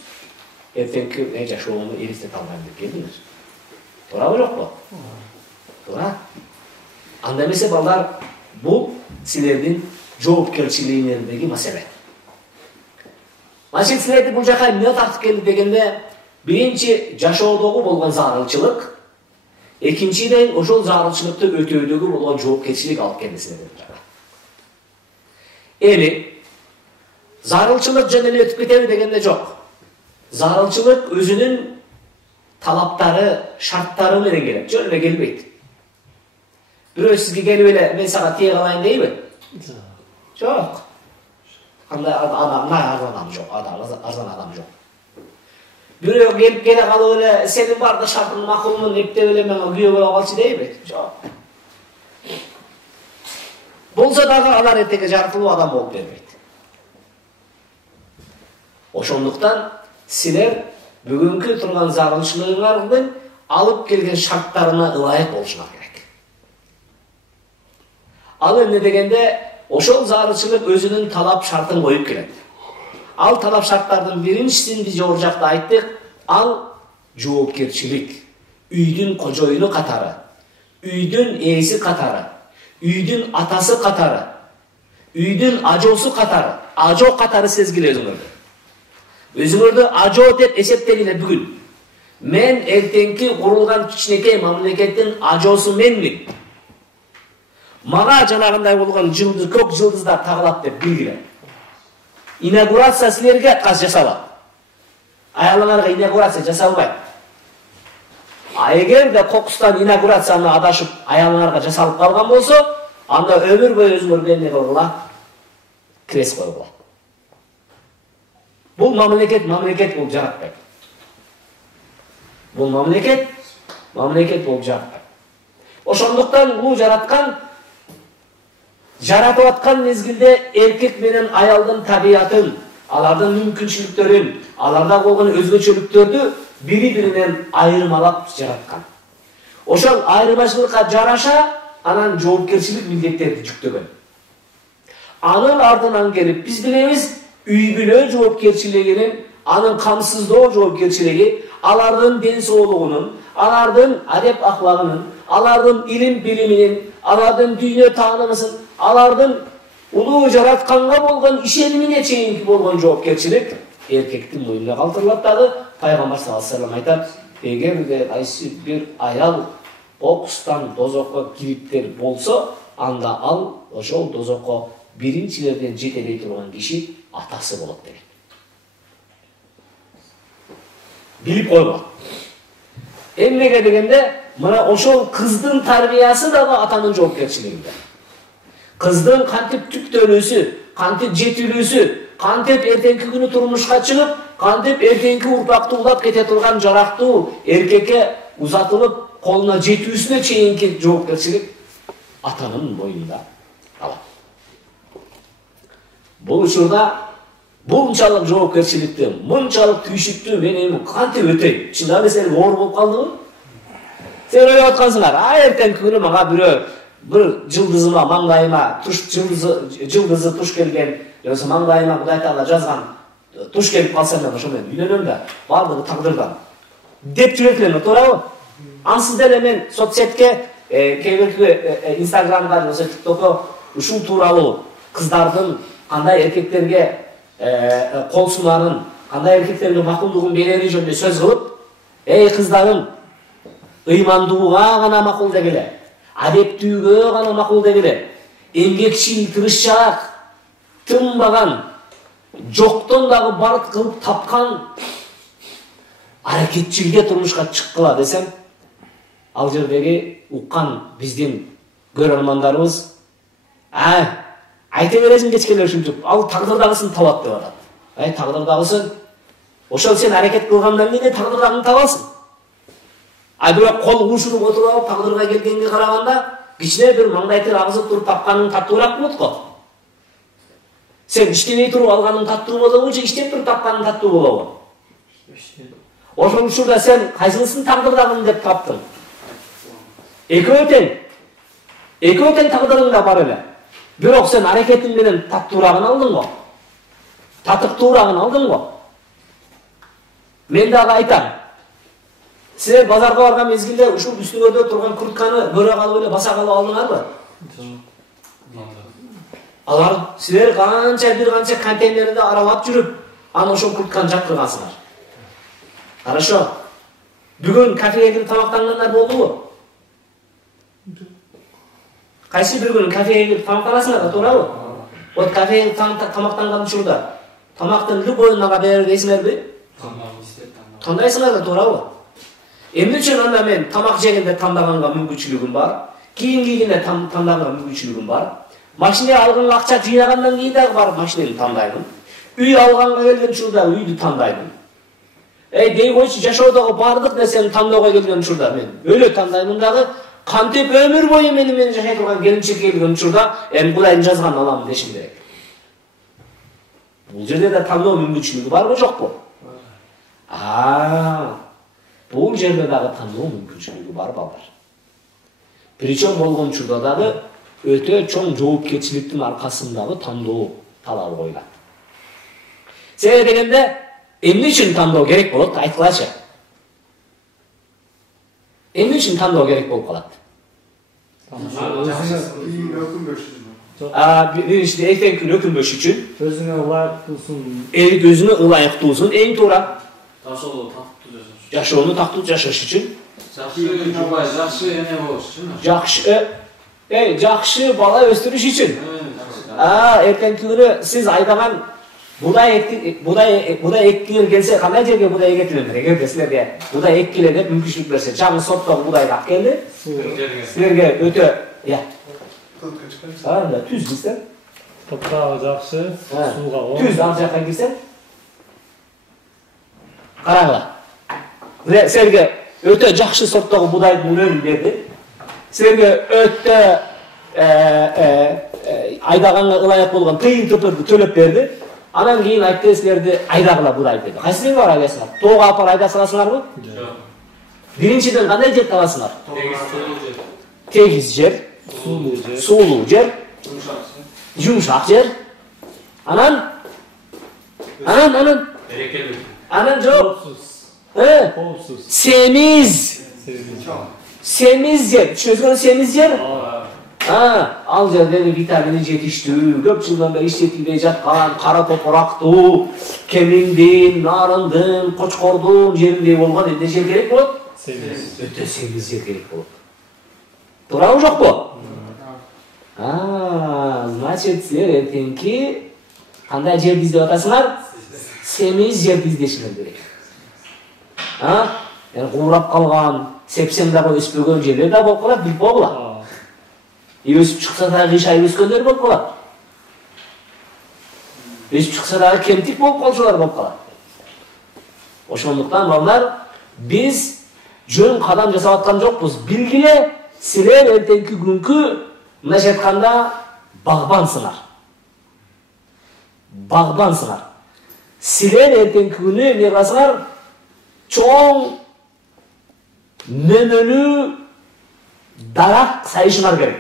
эртеңки жашоомду элестете албайм деп келдиңер. Туурабы жокпу? Туура. Анда эмесе балдар, бул силердин жоопкерчилигиңердеги маселе. Значит, силерди бул жака эмне тартып келди дегенде, биринчи жашоодогу болгон зарылчылык, экинчиден ошол зарылчылыкты өтөөдөгү болгон жоопкерчилик алып келди силерди бул жака. Эми зарылчылык жөн эле өтүп кетеби дегенде жок. Зарылчылык өзүнүн талаптары, шарттары менен келет, жөн эле келбейт. Бирөө сизге келип эле, мен сага тие калайын дейби? Жок. Андай адам жок, арзан адам жок. Бирөө келип келе калып эле, сенин бардык шартың макулмун, эптеп эле мага күйөө болуп калчы дейби? Жок. Болсо дагы алар эртеге жаратылуу адам болуп бербейт. Ошондуктан силер бүгүнкү турган зарылчылыгыңардын алып келген шарттарына ылайык болушуңар керек. Ал эмне дегенде, ошол зарылчылык өзүнүн талап шартын коюп келет. Ал талап шарттардын биринчисин биз жогору жакта айттык, ал жоопкерчилик. Үйдүн кожоюну катары, үйдүн ээси катары, үйдүн атасы катары, үйдүн ажоосу катары, ажо катары сезгиле өзүңөрдү. Өзүңөрдү ажо деп эсептегиле бүгүн. Мен эртеңки курулган кичинекей мамлекеттин ажоосу менмин. Мага жанагындай болгон жылдыз, көк жылдыздар тагылат деп билгиле. Инаугурация силерге жасалат. Аялыңарга инаугурация жасалбайт. А эгерде кокустан инаугурацияны адашып аялыңарга жасалып калган болсо, анда өмүр бою өзүңөргө эмне кылгыла? Крест койгула. Бул мамлекет болуп жаратпайт. Бул мамлекет болуп жаратпайт. Ошондуктан бул жаратып аткан мезгилде эркек менен аялдын табиятын, алардын мүмкүнчүлүктөрүн, аларда болгон өзгөчөлүктөрдү бири-биринен айырмалап жараткан. Ошол айырмачылыкка жараша анан жоопкерчилик милдеттерди жүктөгөн. Анын артынан келип биз билебиз, үй бүлө жоопкерчилигинин, анын камсыздоо жоопкерчилиги, алардын ден соолугунун, алардын адеп ахлагынын, алардын илим билиминин, алардын дүйнө таанымысын, алардын улуу жаратканга болгон ишенимине чейинки болгон жоопкерчилик эркектин мойнуна калтырылат. Дагы пайгамбар саллаллаху алейхи вассалам айтат, эгерде кайсы бир аял окустан дозокко кириптер болсо, анда ал ошол дозокко биринчилерден жетелей турган киши атасы болот деген. Билип койгула. Эмнеге дегенде, мына ошол кыздын тарбиясы дагы атанын жоопкерчилигинде. Кыздын кантип түктөлүүсү, кантип жетилүүсү, кантип эртеңки күнү турмушка чыгып, кантип эртеңки урпакты улап кете турган жарактуу эркекке узатылып, колуна жетүүсүнө чейинки жоопкерчилик атанын мойнунда калат. Бул учурда мынчалык жоопкерчиликти, мынчалык түйшүктү мен эми кантип өтөйм? Чындап эле сен оор болуп калдыңбы? Сен ойлоп аткансыңар, эртеңки күнү мага бирөө bir жылдызыма, маңдайыма жылдызы туш келген, болбосо маңдайыма Кудай Таала жазган туш келип калса, мен ошо менен үйлөнөм да, бардыгы тагдырдан деп жүрөт элем, туурабы? Ансыз деле мен соцсетке, кээ бирки Инстаграмда, болбосо ТикТокко ушул тууралуу кыздардын кандай эркектерге кол сунарын, кандай эркектерге макулдугун берери жөнүндө сөз кылып, эй кыздарым, ыймандууга гана макул дегиле, адептүүгө гана макул дегиле, эмгекчил, тырышчаак, тынбаган, жоктон дагы барыт кылып тапкан аракетчилге турмушка чыккыла десем, ал жердеги уккан биздин көрөрмандарыбыз, айта бересиң кечкеле ушинтип, ал тагдырдагысын табат деп атат. Тагдырдагысын, ошол сен аракет кылгандан кийин тагдырдагын табасың. Бирок кол ушуруп отуруп алып тагдырга келгенге караганда, кичине бир маңдай тер агызып туруп тапканың таттуураак болот го. Сен иштебей туруп алганың таттуу болобу же иштеп туруп тапканың таттуу болобу? Ошол учурда сен кайсынысын тагдырдагым деп таптың? Экөө тең. Экөө тең тагдырыңда бар эле. Бирок сен аракетиң менен таттуурагын алдың го. Татыктуурагын алдың го. Мен дагы айтам. Силер базарга барган мезгилде ушул үстүңөрдө турган куртканы көрө калып эле баса калып алдыңарбы? Алар силер бир канча контейнерди аралап жүрүп, аны ошол куртканы жапкыргансыңар. Хорошо. Бүгүн кафеге кирип тамактангандар болдубу? Кайсы бир күнү кафеге кирип тамактанасыңар, туурабы? Вот кафеге тамактанган учурда тамактын любой нага берип дейсиңерби? Тандайсыңар да, туурабы? Эмне үчүн анда мен тамак жегенде тандаганга мүмкүнчүлүгүм бар, кийим кийгенде тандаганга мүмкүнчүлүгүм бар. Машина алганга акча жыйнагандан кийин дагы барып машинени тандаймын. Үй алганга келген учурда үйдү тандаймын. Дей койчу, жашоодогу бардык нерсени тандоого келген учурда мен өлө тандаймын дагы, кантип өмүр бою менен жашай турган келинчек келген учурда эми Кудайдын жазганын алам дешим керек. Бул жерде да тандоо мүмкүнчүлүгү барбы жокпу? Бул жерде дагы тандоо мүмкүнчүлүгү бар балдар. Причем болгон учурда дагы өтө чоң жоопкерчиликтин аркасындагы тандоо талабы коюлат. Себеби дегенде эмне үчүн тандоо керек болот? Айткылачы. Эмне үчүн тандоо керек болуп калат? Биринчиден эртеңки күнү өкүнбөш үчүн. Өзүңө ылайыктуусун. Өзүңө ылайыктуусун, эң туура. Жашоону тактуу жашаш үчүн. Жакшы эне болуш үчүн. Жакшы бала өстүрүш үчүн. Эртеңки күнү сиз айдаган будай эккилер келсе, кандай жерге будай экетилет? Эгерде силерге будай эккиле деп мүмкүнчүлүк берсе, жаңы соттогу будайды алып келди. Силерге өтө түз кирсең. Топтогу жакшы, сууга оо. Түз ал жактан кирсең. Караңла. Силерге өтө жакшы сорттогу будайдын өнүмүн берди. Силерге өтө айдаганга ылайык болгон тыйын төпөрдү төлөп берди. Анан кийин айтты, силерди айдагыла будай деди. Кайсылар бар айдасыңар? Тоого апар айда саласыңарбы? Жок. Биринчиден кандай жер табасыңар? Тегиз жер. Суулуу жер. Жумшак жер. Анан Берекелүү. анан жок. Коопсуз. Семиз жер. Түшүнөсүңөр, семиз жер? Ал жердеги витамини жетиштүү, көп жылдан бери иштетилбей жаткан кара топурактуу, кемиңдин, нарындын, кочкордун жериндей болгон эмне жер керек болот? Өтө семиз жер керек болот. Туурабы жокпу? Значит, силер эртеңки кандай жерди издеп атасыңар? Семиз жерди издешиңер керек. Куурап калган, сепсем дагы өспөгөн жерлер да болуп калат, билип койгула. Өсүп чыкса дагы кыйшайып өскөндөр болуп калат. Өсүп чыкса дагы кемтик болуп калчулар болуп калат. Ошондуктан балдар, биз жөн кадам жасап аткан жокпуз. Билгиле, силер эртеңки күнкү мындайча айтканда багбансыңар. Багбансыңар. Силер эртеңки күнү эмне кыласыңар? Чоң нөмөлүү дарак сайышыңар керек.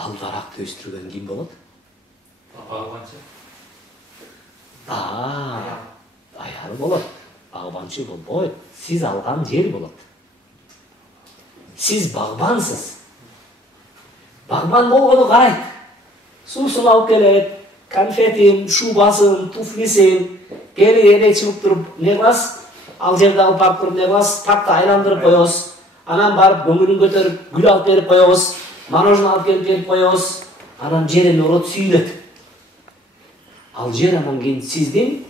Ал даракты өстүргөн ким болот? Багбанчы. Аяры болот. Багбанчы болбойт. Сиз алган жер болот. Сиз багбансыз. Багбан болгону карайт. Суусун алып келет, конфетин, шубасын, туфлисин, кери эне чыгып туруп, не кыласыз? Ал жерде алып барып туруп, не кыласыз? Такты айландырып коебуз. Анан барып көңүлүн көтөрүп, гүл алып берип коебуз. Мороженое алып келип коебуз. Анан жер эми урут сүйүнөт. Ал жер анан кийин сиздин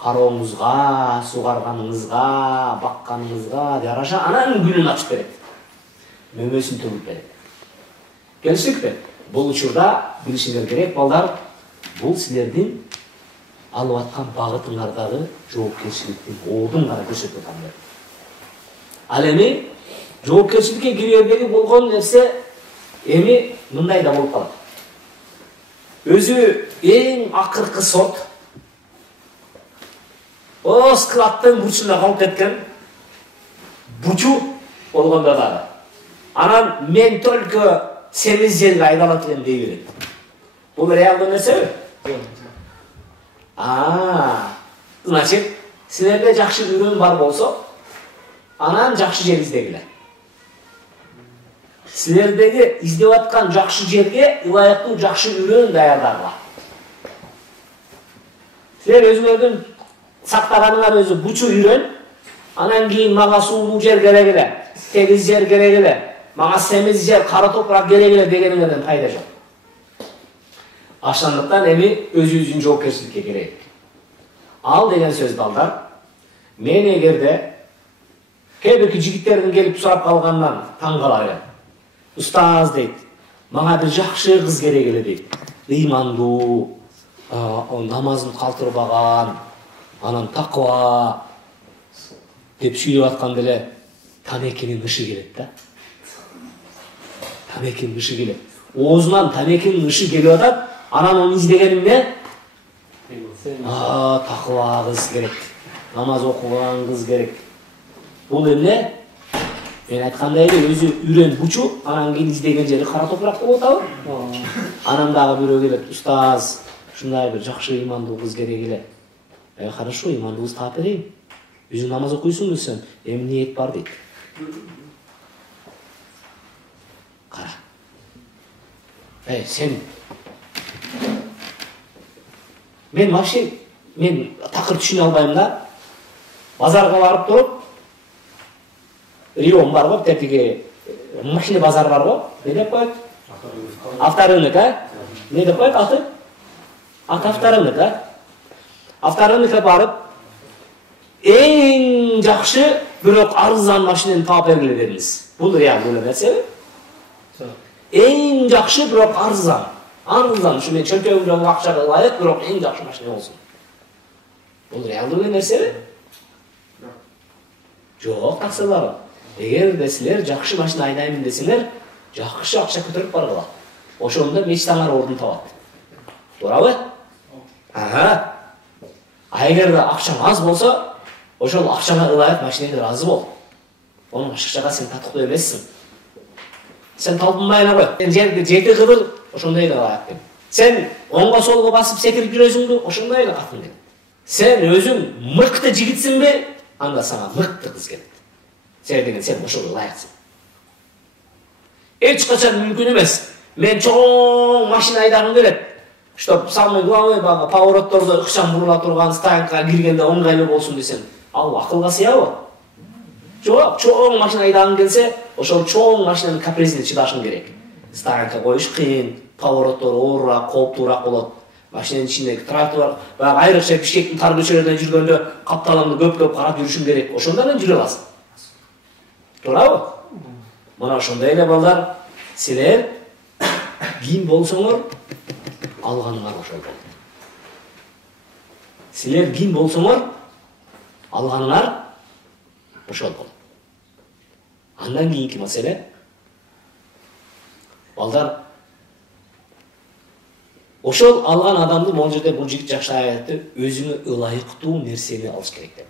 карооңузга, сугарганыңызга, бакканыңызга жараша анан гүлүн ачып берет. Мөмөсүн төгүп берет. Келиштикпи? Бул учурда билишиңер керек балдар, бул силердин алып аткан багытыңардагы жоопкерчиликтин оодун гана көрсөтүп атам. Ал эми жоопкерчиликке кирүүгөдөгү болгон нерсе Эми мындай да болуп калат. Өзү эң акыркы сорт складтын бурчунда калып кеткен бучу болгондо дагы. Анан мен только семиз жерге айдалат элем дей берет. Бул реалдуу нерсеби? Значит, силерде жакшы үйрөн бар болсо, анан жакшы жер издегиле. Силердеги издеп аткан жакшы жерге ылайыктуу жакшы үйрөн даярдагыла. Силер өзүңөрдүн сактаганыңар өзү бучу үйрөн, анан кийин мага суулуу жер керек эле, тегиз жер керек эле, мага семиз жер, кара топурак керек эле дегениңерден пайда жок. Ошондуктан эми өзүбүздүн жоопкерчиликке керек. Ал деген сөз балдар, мен эгерде кээ бирки жигиттердин келип сурап калганынан таң калам. Устаз дейт, мага бир жакшы кыз керек эле дейт. Ыймандуу, намазын калтырбаган, анан такыба деп сүйлөп атканда эле тамекинин ышы келет да. Тамекинин ышы келет. Оозунан тамекинин ышы келип атат, анан onu издегени эмне? Такыба кыз керек. Намаз окуган кыз керек. Бул эмне? Мен айткандай эле өзү үйрөн бучу, анан кийин издеген жери кара топурак болуп атабы? Анан дагы бирөө келет, устаз, ушундай бир жакшы ыймандуу кыз керек эле. Хорошо, ыймандуу кыз таап берейин. Өзүң намаз окуйсуң десем, эми ниет бар дейт. Кара. Сен мен вообще такыр түшүнө албайм да. Базарга барып туруп, Риом бар го, тетиги машина базар бар го. Не деп коет? Авторынок, Не деп коет аты? Авторынок, Авторынокко барып, эң жакшы, бирок арзан машинени таап бергиле дедиңиз. Бул реалдуу нерсеби? Эң жакшы, бирок арзан. Ушу мен чөнтөгүмдөгү акчага ылайык, бирок эң жакшы машина болсун. Бул реалдуу нерсеби? Жок, таксылар. Эгерде силер жакшы машина айдаймын десеңер, жакшы акча көтөрүп баргыла. Ошондо мечтаңар ордун табат. Туурабы? Эгерде акчаң аз болсо, ошол акчаңа ылайык машинеге ыраазы бол. Онун башкачага сен татыктуу эмессиң. Сен талпынбай эле кой. Сен жерди жети кыдыр, ошондой эле ылайык деп. Сен оңго солго басып секирип жүрөсүңбү, ошондой эле катын деп. Сен өзүң мыкты жигитсиңби, анда сага мыкты кыз келет. Сен деген сен ошого ылайыксың. Эч качан мүмкүн эмес. Мен чоң машина айдагым келет. Чтоб самый главный бага повороттордо ыкчам бурула турган стоянкага киргенде оңгайлуу болсун десем, ал акылга сыябы? Жок, чоң машина айдагың келсе, ошол чоң машинанын капризине чыдашың керек. Стоянка коюш кыйын, повороттор оорураак, кооптуураак болот. Машинанын ичиндеги трактор, баягы айрыкча Бишкектин тар көчөлөрүнөн жүргөндө капталыңды көп карап жүрүшүң керек. Ошондо эле жүрө аласың. Туурабы? Мына ошондой эле балдар, силер ким болсоңор, алганыңар ошол болот. Силер ким болсоңор, алганыңар ошол болот. Андан кийинки маселе, балдар, ошол алган адамды могул жерде бул жигит жакшы айтты, өзүңө ылайыктуу нерсени алыш керек деп.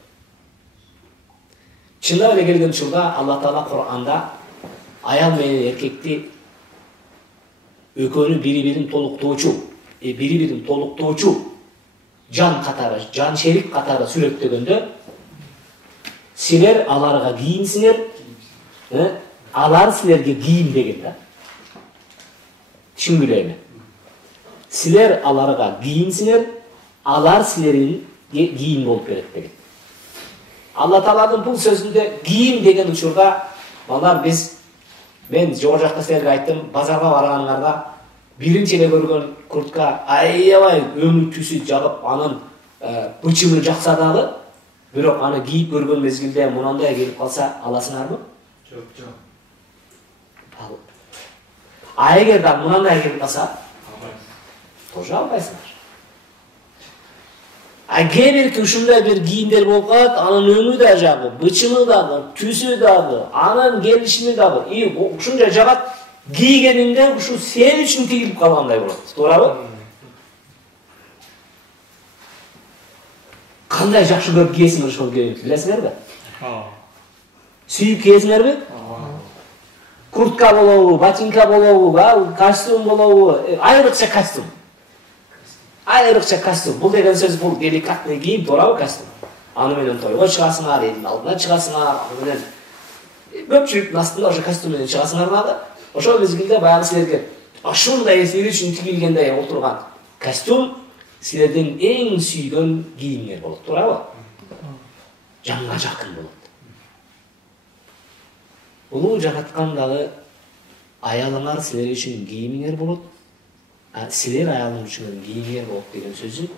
Чындап эле келген учурда Алла Таала Кур'анда аял менен эркекти экөөнү бири-бирин толуктоочу жан катары, жан шерик катары сүрөттөгөндө, силер аларга кийимсиңер, алар силерге кийим деген да. Түшүнгүлөймүн. Силер аларга кийимсиңер, алар силерге кийим болуп берет деген. Алла Тааланын бул сөзүндө кийим деген учурда, балдар мен жогору жакта силерге айттым, базарга барганыңарда биринчи эле көргөн куртка аябай өңү түсү жагып, анын бычымы жакса дагы, бирок аны кийип көргөн мезгилде мынандай келип калса, аласыңарбы? Жок. Эгер да мынандай келип калса, тоже албайсыңар. Кээ бирки ушундай бир кийимдер болуп калат, анын өңү да жагы, бычымы дагы, түсү дагы, анын келишими дагы, ушунча жагат, Кийгениңде ушу сен үчүн тигилип калгандай болот. Туурабы? Кандай жакшы көрүп кийесиңер ошол кийимди, билесиңерби? Сүйүп кийесиңерби? Куртка болобу, ботинка болобу, костюм болобу, айрыкча костюм. Айрыкча костюм. Бул деген сөз бул деликатный кийим, туурабы костюм? Аны менен тойго чыгасыңар, элдин алдына чыгасыңар, аны менен көпчүлүктүн астында ошо костюм менен чыгасыңар да. Ошол мезгилде баягы силерге ушундай силер үчүн тигилгендей отурган костюм силердин эң сүйгөн кийимиңер болот, туурабы? Жанга жакын болот. Улуу жараткан дагы аялыңар силер үчүн кийимиңер болот. Силер аялың үчүн кийимиңер болот деген сөзү.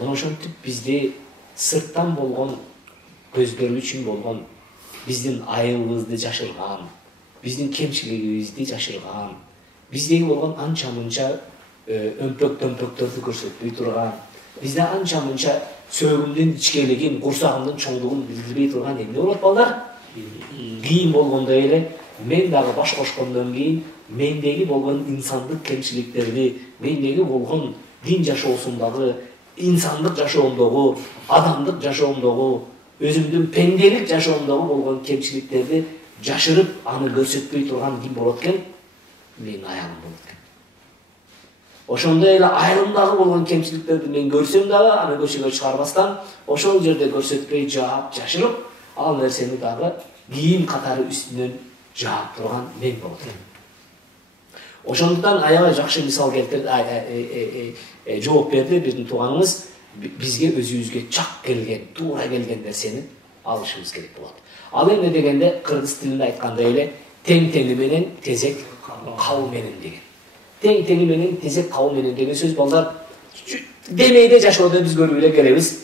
Мына ошентип бизде сырттан болгон, көздөр үчүн болгон биздин айыбыбызды жашырган, биздин кемчилигибизди жашырган, биздеги болгон анча-мынча өмпөк-төмпөктөрдү көрсөтпөй турган, бизде анча-мынча сөөгүмдүн ичкелигин, курсагымдын чоңдугун билдирбей турган эмне болот балдар? Кийим болгондой эле мен дагы баш кошкондон кийин мендеги болгон инсандык кемчиликтерди, мендеги болгон дин жашоосундагы, инсандык жашоомдогу, адамдык жашоомдогу, өзүмдүн пенделик жашоомдогу болгон кемчиликтерди жашырып, аны көрсөтпөй турган ким болот экен? Менин аялым болот экен. Ошондой эле айылымдагы болгон кемчиликтерди мен көрсөм дагы, аны көчөгө чыгарбастан, ошол жерде көрсөтпөй жаап, жашырып, ал нерсени дагы кийим катары үстүнөн жаап турган мен болот экен. Ошондуктан аябай жакшы мисал келтирди, жооп берди биздин тууганыбыз. Бизге өзүбүзгө чак келген, туура келген нерсени алышыбыз керек болот. Ал эмне дегенде кыргыз тилинде айткандай эле тең-теңи менен тезек кабы менен деген. Тең-теңи менен тезек кабы менен деген сөз балдар демейде жашоодо биз көрүп эле келебиз.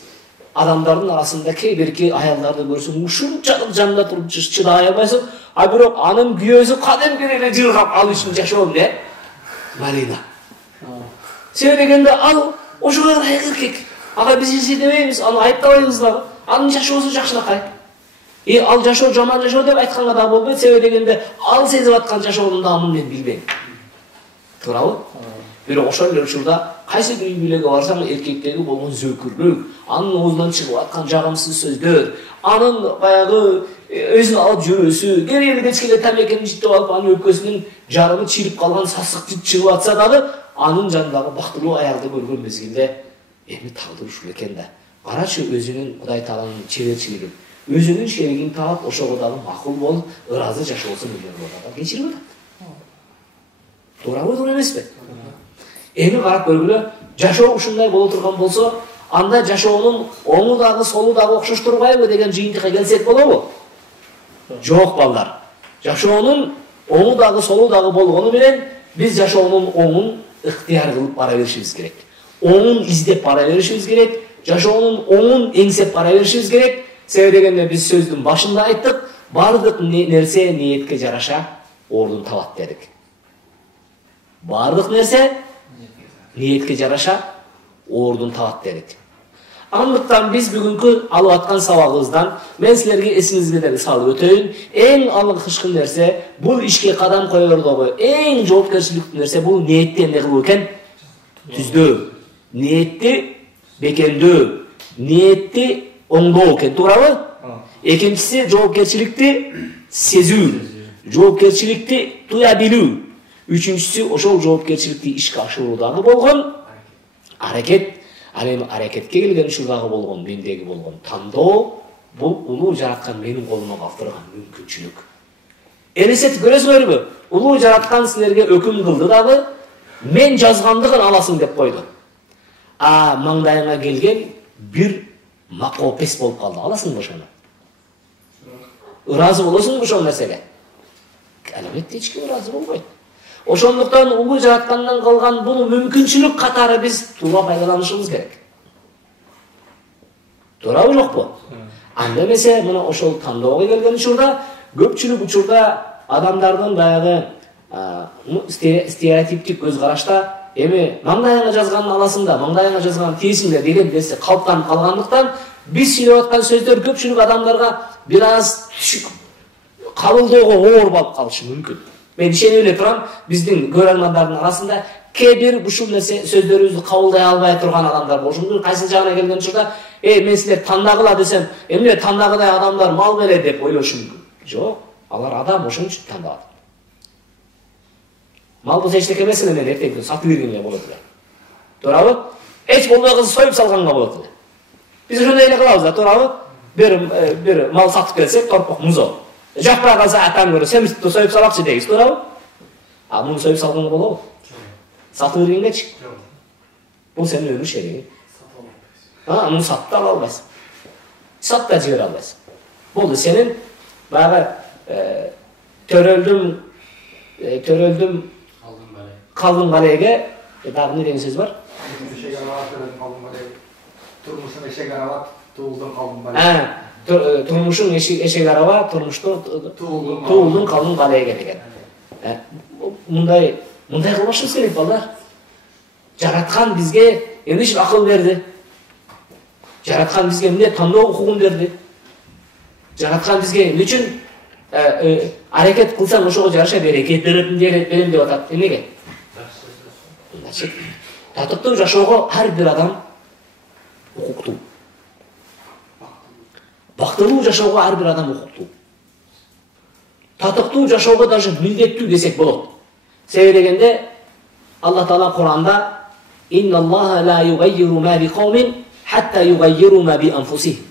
Адамдардын арасында кээ бирки аялдарды көрсөң ушунчалык жанында туруп чыдай албайсың, а бирок анын күйөөсү кадимки эле жыргап ал үчүн жашоом де. Малина. Себеби дегенде ал ошого ылайык эркек. Ага биз эч демейбиз, аны айыптабайбыз дагы. Анын жашоосу жакшынакай. Ал жашоо жаман жашоо деп айтканга да болбойт, себеби дегенде ал сезип аткан жашоонун даамын мен билбейм. Туурабы? Бирок ошол эле учурда кайсы үй бүлөгө барсаң эркектеги болгон зөөкүрлүк, анын оозунан чыгып аткан жагымсыз сөздөр, анын баягы өзүн алып жүрүүсү, кереги кечкеле тамекени життеп алып анын өпкөсүнүн жарымы чирип калган сасык жит чыгып атса дагы, анын жанындагы бактылуу аялды көргөн мезгилде эми тагдыр ушул экен да. Карачы өзүнүн Кудай Тааланын чеберчилигин, өзүнүн шеригин таап, ошого дагы макул болуп, ыраазы жашоосун үйрөнүп кечирип атат. Туурабы, туура эмеспи? Эми карап көргүлө, жашоо ушундай боло турган болсо, анда жашоонун оңу дагы, солу дагы окшош турбайбы деген жыйынтыкка келсек болобу? Жок балдар. Жашоонун оңу дагы, солу дагы болгону менен биз жашоонун оңун ыктыяр кылып бара беришибиз керек. Оңун издеп бара беришибиз керек, жашоонун оңун эңсеп бара беришибиз керек. Себеби дегенде биз сөздүн башында айттык, бардык нерсе ниетке жараша ордун табат дедик. Бардык нерсе ниетке жараша ордун табат дедик. Андыктан биз бүгүнкү алып аткан сабагыбыздан мен силерге эсиңизге салып өтөйүн. Эң алгычкы нерсе, бул ишке кадам коердогу эң жоопкерчиликтүү нерсе бул ниетти эмне кылуу экен? Түздөө. Ниетти бекемдөө, ниетти оңдоо экен, туурабы? Экинчиси жоопкерчиликти сезүү, жоопкерчиликти туя билүү. Үчүнчүсү ошол жоопкерчиликти ишке ашыруудагы болгон аракет. Ал эми аракетке келген учурдагы болгон мендеги болгон тандоо бул улуу жараткан менин колума калтырган мүмкүнчүлүк. Элестетип көрөсүңөрбү? Улуу жараткан силерге өкүм кылды дагы, мен жазгандыгын аласың деп койду. Маңдайыңа келген бир макопес болуп калды. Аласыңбы ошону? Ыраазы болосуңбу ошол нерсеге? Албетте эч ким ыраазы болбойт. Ошондуктан улуу жараткандан калган бул мүмкүнчүлүк катары биз туура пайдаланышыбыз керек. Туурабы жокпу? Анда эмесе мына ошол тандоого келген учурда көпчүлүк учурда адамдардын баягы стереотиптик көз карашта эми маңдайыңа жазганын аласың да, маңдайыңа жазганын тийесиң да деген нерсе калыптанып калгандыктан биз сүйлөп аткан сөздөр көпчүлүк адамдарга бир аз кабылдоого оор болуп калышы мүмкүн. Мен ишенип эле турам, биздин көрөрмандардын арасында кээ бир ушул нерсе сөздөрүбүздү кабылдай албай турган адамдар болушумдур. Кайсы жагына келген учурда, мен силер тандагыла десем, эмне тандагыдай адамдар мал беле деп ойлошу мүмкүн. Жок, алар адам ошон үчүн тандагат. Мал болсо эчтеке эмес эле, мен эртең күнү сатып берген эле болот эле. Туурабы? Эч болбой калса союп салганга болот эле. Биз ошондой эле кылабыз да, туурабы? Bir mal satıp gelsek torpaq muzo. Жакпай калса атаң көрө, семизди союп салакчы дейбиз, туурабы? Муну союп салганга болобу? Сатып бергенгечи. Бул сенин өмүр шерегиң. Муну сатып да ала албайсың. Сатып да жибере албайсың. Болду сенин баягы төрөлдүм калдым балеге, дагы эмне деген сөз бар? Turmuşun eşek araba, tuğuldum kaldım baleye. Turmuşun eşek araba, turmuşta tuğuldum kaldım baleye деген. Мындай кылбашыбыз керек балдар. Жараткан бизге эмне акыл берди? Жараткан бизге эмне тандоо укугун берди? Жараткан бизге эмне үчүн аракет кылсаң ошого жараша берекет берем деп атат. Эмнеге? Значит, татыктуу жашоого ар бир адам укуктуу. Бактылуу жашоого ар бир адам укуктуу. Татыктуу жашоого даже милдеттүү десек болот. Себеби дегенде Алла Таала Кур'анда "Инналлаха ла югаййиру ма биқавмин хатта югаййиру ма би анфусихим."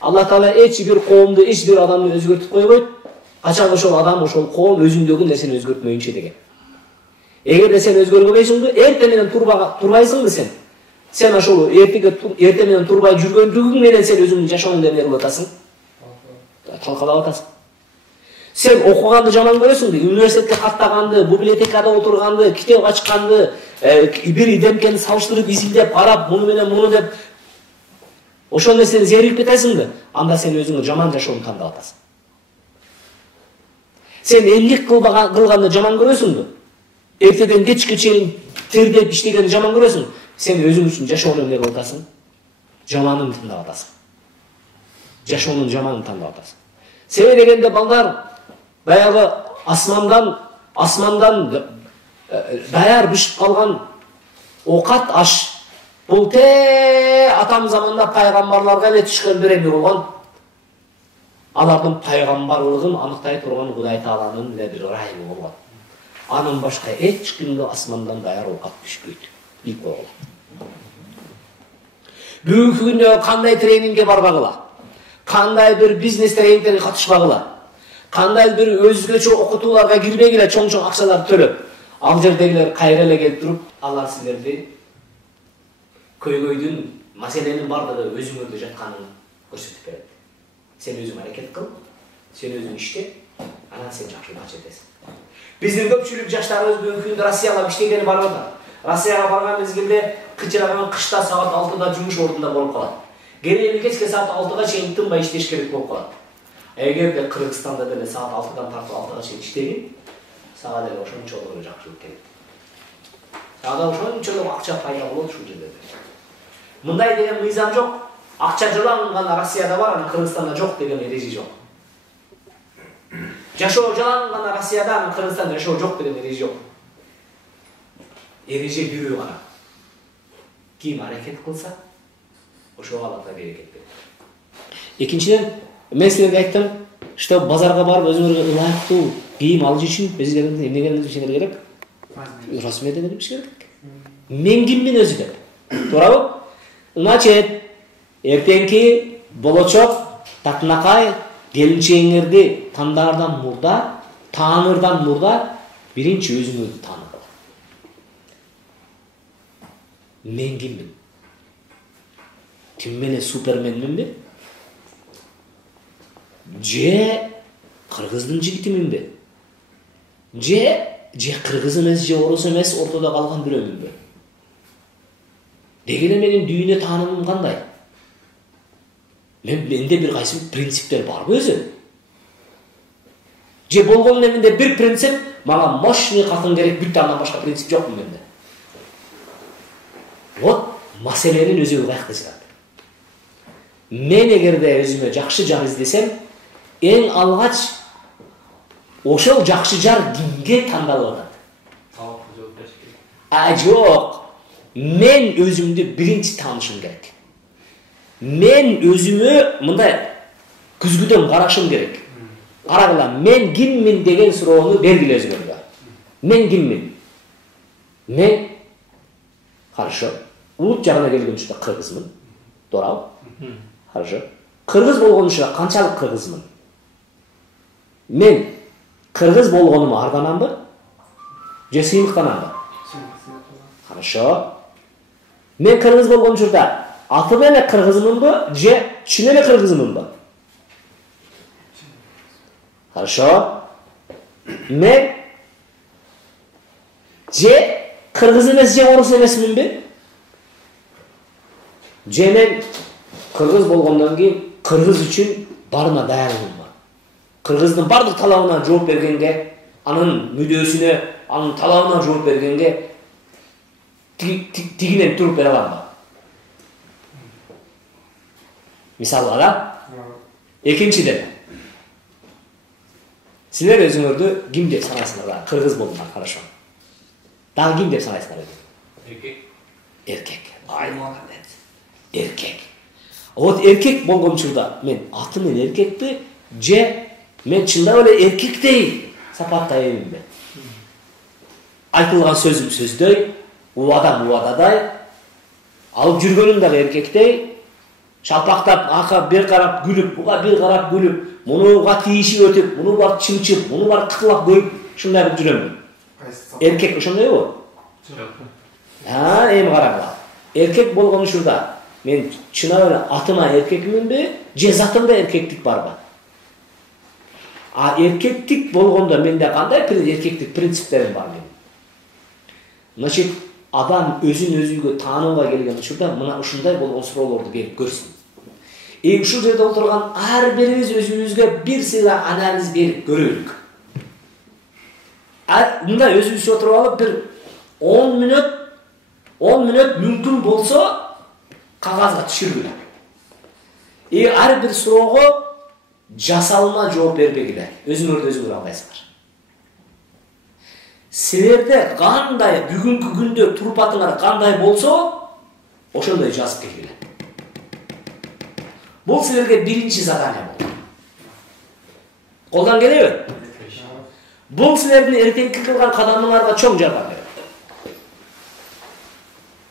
Алла Таала эч бир коомду, эч бир адамды өзгөртүп койбойт, качан ошол адам, ошол коом өзүндөгү нерсени өзгөртмөйүнчө деген. Эгерде сен өзгөрбөйсүңбү, эртең менен турбайсыңбы сен? Сен ошол эртең менен турбай жүргөндүгүң менен сен өзүңдүн жашооңду эмне кылып атасың? Талкалап атасың. Сен окуганды жаман көрөсүңбү? Университетке каттаганды, библиотекада отурганды, китеп ачканды, бир демкени салыштырып, изилдеп, карап, муну менен муну деп ошол нерсени зерикип кетесиңби? Анда сен өзүңдүн жаман жашоону тандап атасың. Сен эмгек кылганды жаман көрөсүңбү? Эртеден кечке чейин тердеп иштегенди жаман көрөсүң. Сен өзүң үчүн жашоону эмне кылып атасың? Жаманын тандап атасың. Жашоонун жаманын тандап атасың. Себеби дегенде балдар баягы асмандан даяр бышып калган окат аш. Бул атам заманда пайгамбарларга эле түшкөн бир эме болгон. Алардын пайгамбарлыгын аныктай турган Кудай Тааланын эле бир ырайымы болгон. Анын башка эч кимге асмандан даяр окат түшпөйт. Бик болгон. Бүгүнкү күндө кандай тренингге барбагыла, кандай бир бизнес тренингтерге катышпагыла, кандай бир өзгөчө окутууларга кирбегиле чоң-чоң акчалар төлөп, ал жердегилер кайра эле келип туруп, алар силерди көйгөйдүн, маселенин бардыгы өзүңөрдө жатканын көрсөтүп берет. Сен өзүң аракет кыл, сен өзүң иште, анан сен жакшы бачы этесиң. Биздин көпчүлүк жаштарыбыз бүгүнкү күндө Россияга иштегени барып атат. Россияга барган мезгилде кычыраган кышта саат 6-да жумуш ордунда болуп калат. Келени кечке саат 6-га чейин тынбай иштеш керек болуп калат. Эгерде Кыргызстанда деле саат 6-дан тартып 6-га чейин иштегин, сага деле ошончолук жакшылык келет. Сага ошончолук акча пайда болот ушул жерде. Мындай деген мыйзам жок. Акча жалаң гана Россияда бар, аны Кыргызстанда жок деген эреже жок. Жашоо жалаң гана Россияда, аны Кыргызстанда жашоо жок деген эреже жок. Эреже бирөө гана. Ким аракет кылса, ошого Алла берекет берет. Экинчиден, мен силерге айттым, что базарга барып өзүңөргө ылайыктуу кийим алыш үчүн өзүңөрдүн эмнеге ишенер керек? Расмеден элиш керек. Мен киммин өзү деп. Туурабы? Значит, эртеңки болочок такнакай келинчегиңерди тандаардан мурда, таанырдан мурда биринчи өзүңөрдү таанып. Мен киммин? Ким менен суперменминби? Же кыргыздын жигитиминби? Же кыргыз эмес, же орус эмес, ортодо калган бирөөмүнбү? Дегене менин дүйнө таанымым кандай? Менде бир кайсы принциптер барбы өзү? Же болгон эминде бир принцип, мага мощный катын керек, бүт андан башка принцип жокпу менде. Вот маселенин өзү каякта жатат. Мен эгерде өзүмө жакшы жар издесем, эң алгач ошол жакшы жар кимге тандалып атат? Талапқа жооп бериш керек. Жок. Мен өзүмдү биринчи таанышым керек. Мен өзүмө мындай күзгүдөн карашым керек. Карагыла, мен киммин деген суроону бергиле өзүңөргө. Мен киммин? Мен хорошо. Улут жагына келген учурда кыргызмын. Туурабы? Хорошо. Кыргыз болгон учурда канчалык кыргызмын? Мен кыргыз болгонума арданамбы? Же сыймыктанамбы? Хорошо. Мен кыргыз болгон учурда атым эле кыргызмынбы, же чын эле кыргызмынбы? Хорошо. Мен же кыргыз эмес же орус эмесминби? Же мен кыргыз болгондон кийин кыргыз үчүн барына даярмынбы? Кыргыздын бардык талабына жооп бергенге, анын мүдөөсүнө, анын талабына жооп бергенге тигинен туруп бере аламбы? Мисалга да. Экинчиден, силер өзүңөрдү ким деп санайсыңар? Кыргыз болдуңар, хорошо. Дагы ким деп санайсыңар? Эркек. Эркек. Эркек. Вот эркек болгон учурда мен атымын эркекпи, же мен чындап эле эркектей сапаттайбынбы? Айтылган сөзүм сөздөй, убадам убададай, алып жүргөнүм дагы эркектей, шалпактап, ака бир карап күлүп, буга бир карап күлүп, мунуга тийишип өтүп, муну бар чымчып, муну бар кытылап коюп, ушундай кылып жүрөмүн. Эркек ошондойбу? Жок. Эми карагыла. Эркек болгон учурда мен чынап эле атыма эркекминби, же затымда эркектик барбы? Эркектик болгондо менде кандай эркектик принциптерим бар менин? Значит, адам өзүн өзүгө таанууга келген учурда мына ушундай болгон суроолорду берип көрсүн. Ушул жерде отурган ар бирибиз өзүбүзгө бир сыйра анализ берип көрөлүк. Мындай өзүбүз отуруп алып бир 10 мүнөт мүмкүн болсо кагазга түшүргүлө. Ар бир суроого жасалма жооп бербегиле. Өзүңөрдү өзүңөр алгайсыңар. Силерде кандай бүгүнкү күндө турпатыңар кандай болсо, ошондой жазып келгиле. Бул силерге биринчи задание болду. Колдан келеби? Бул силердин эртеңки кылган кадамыңарга чоң жардам берет.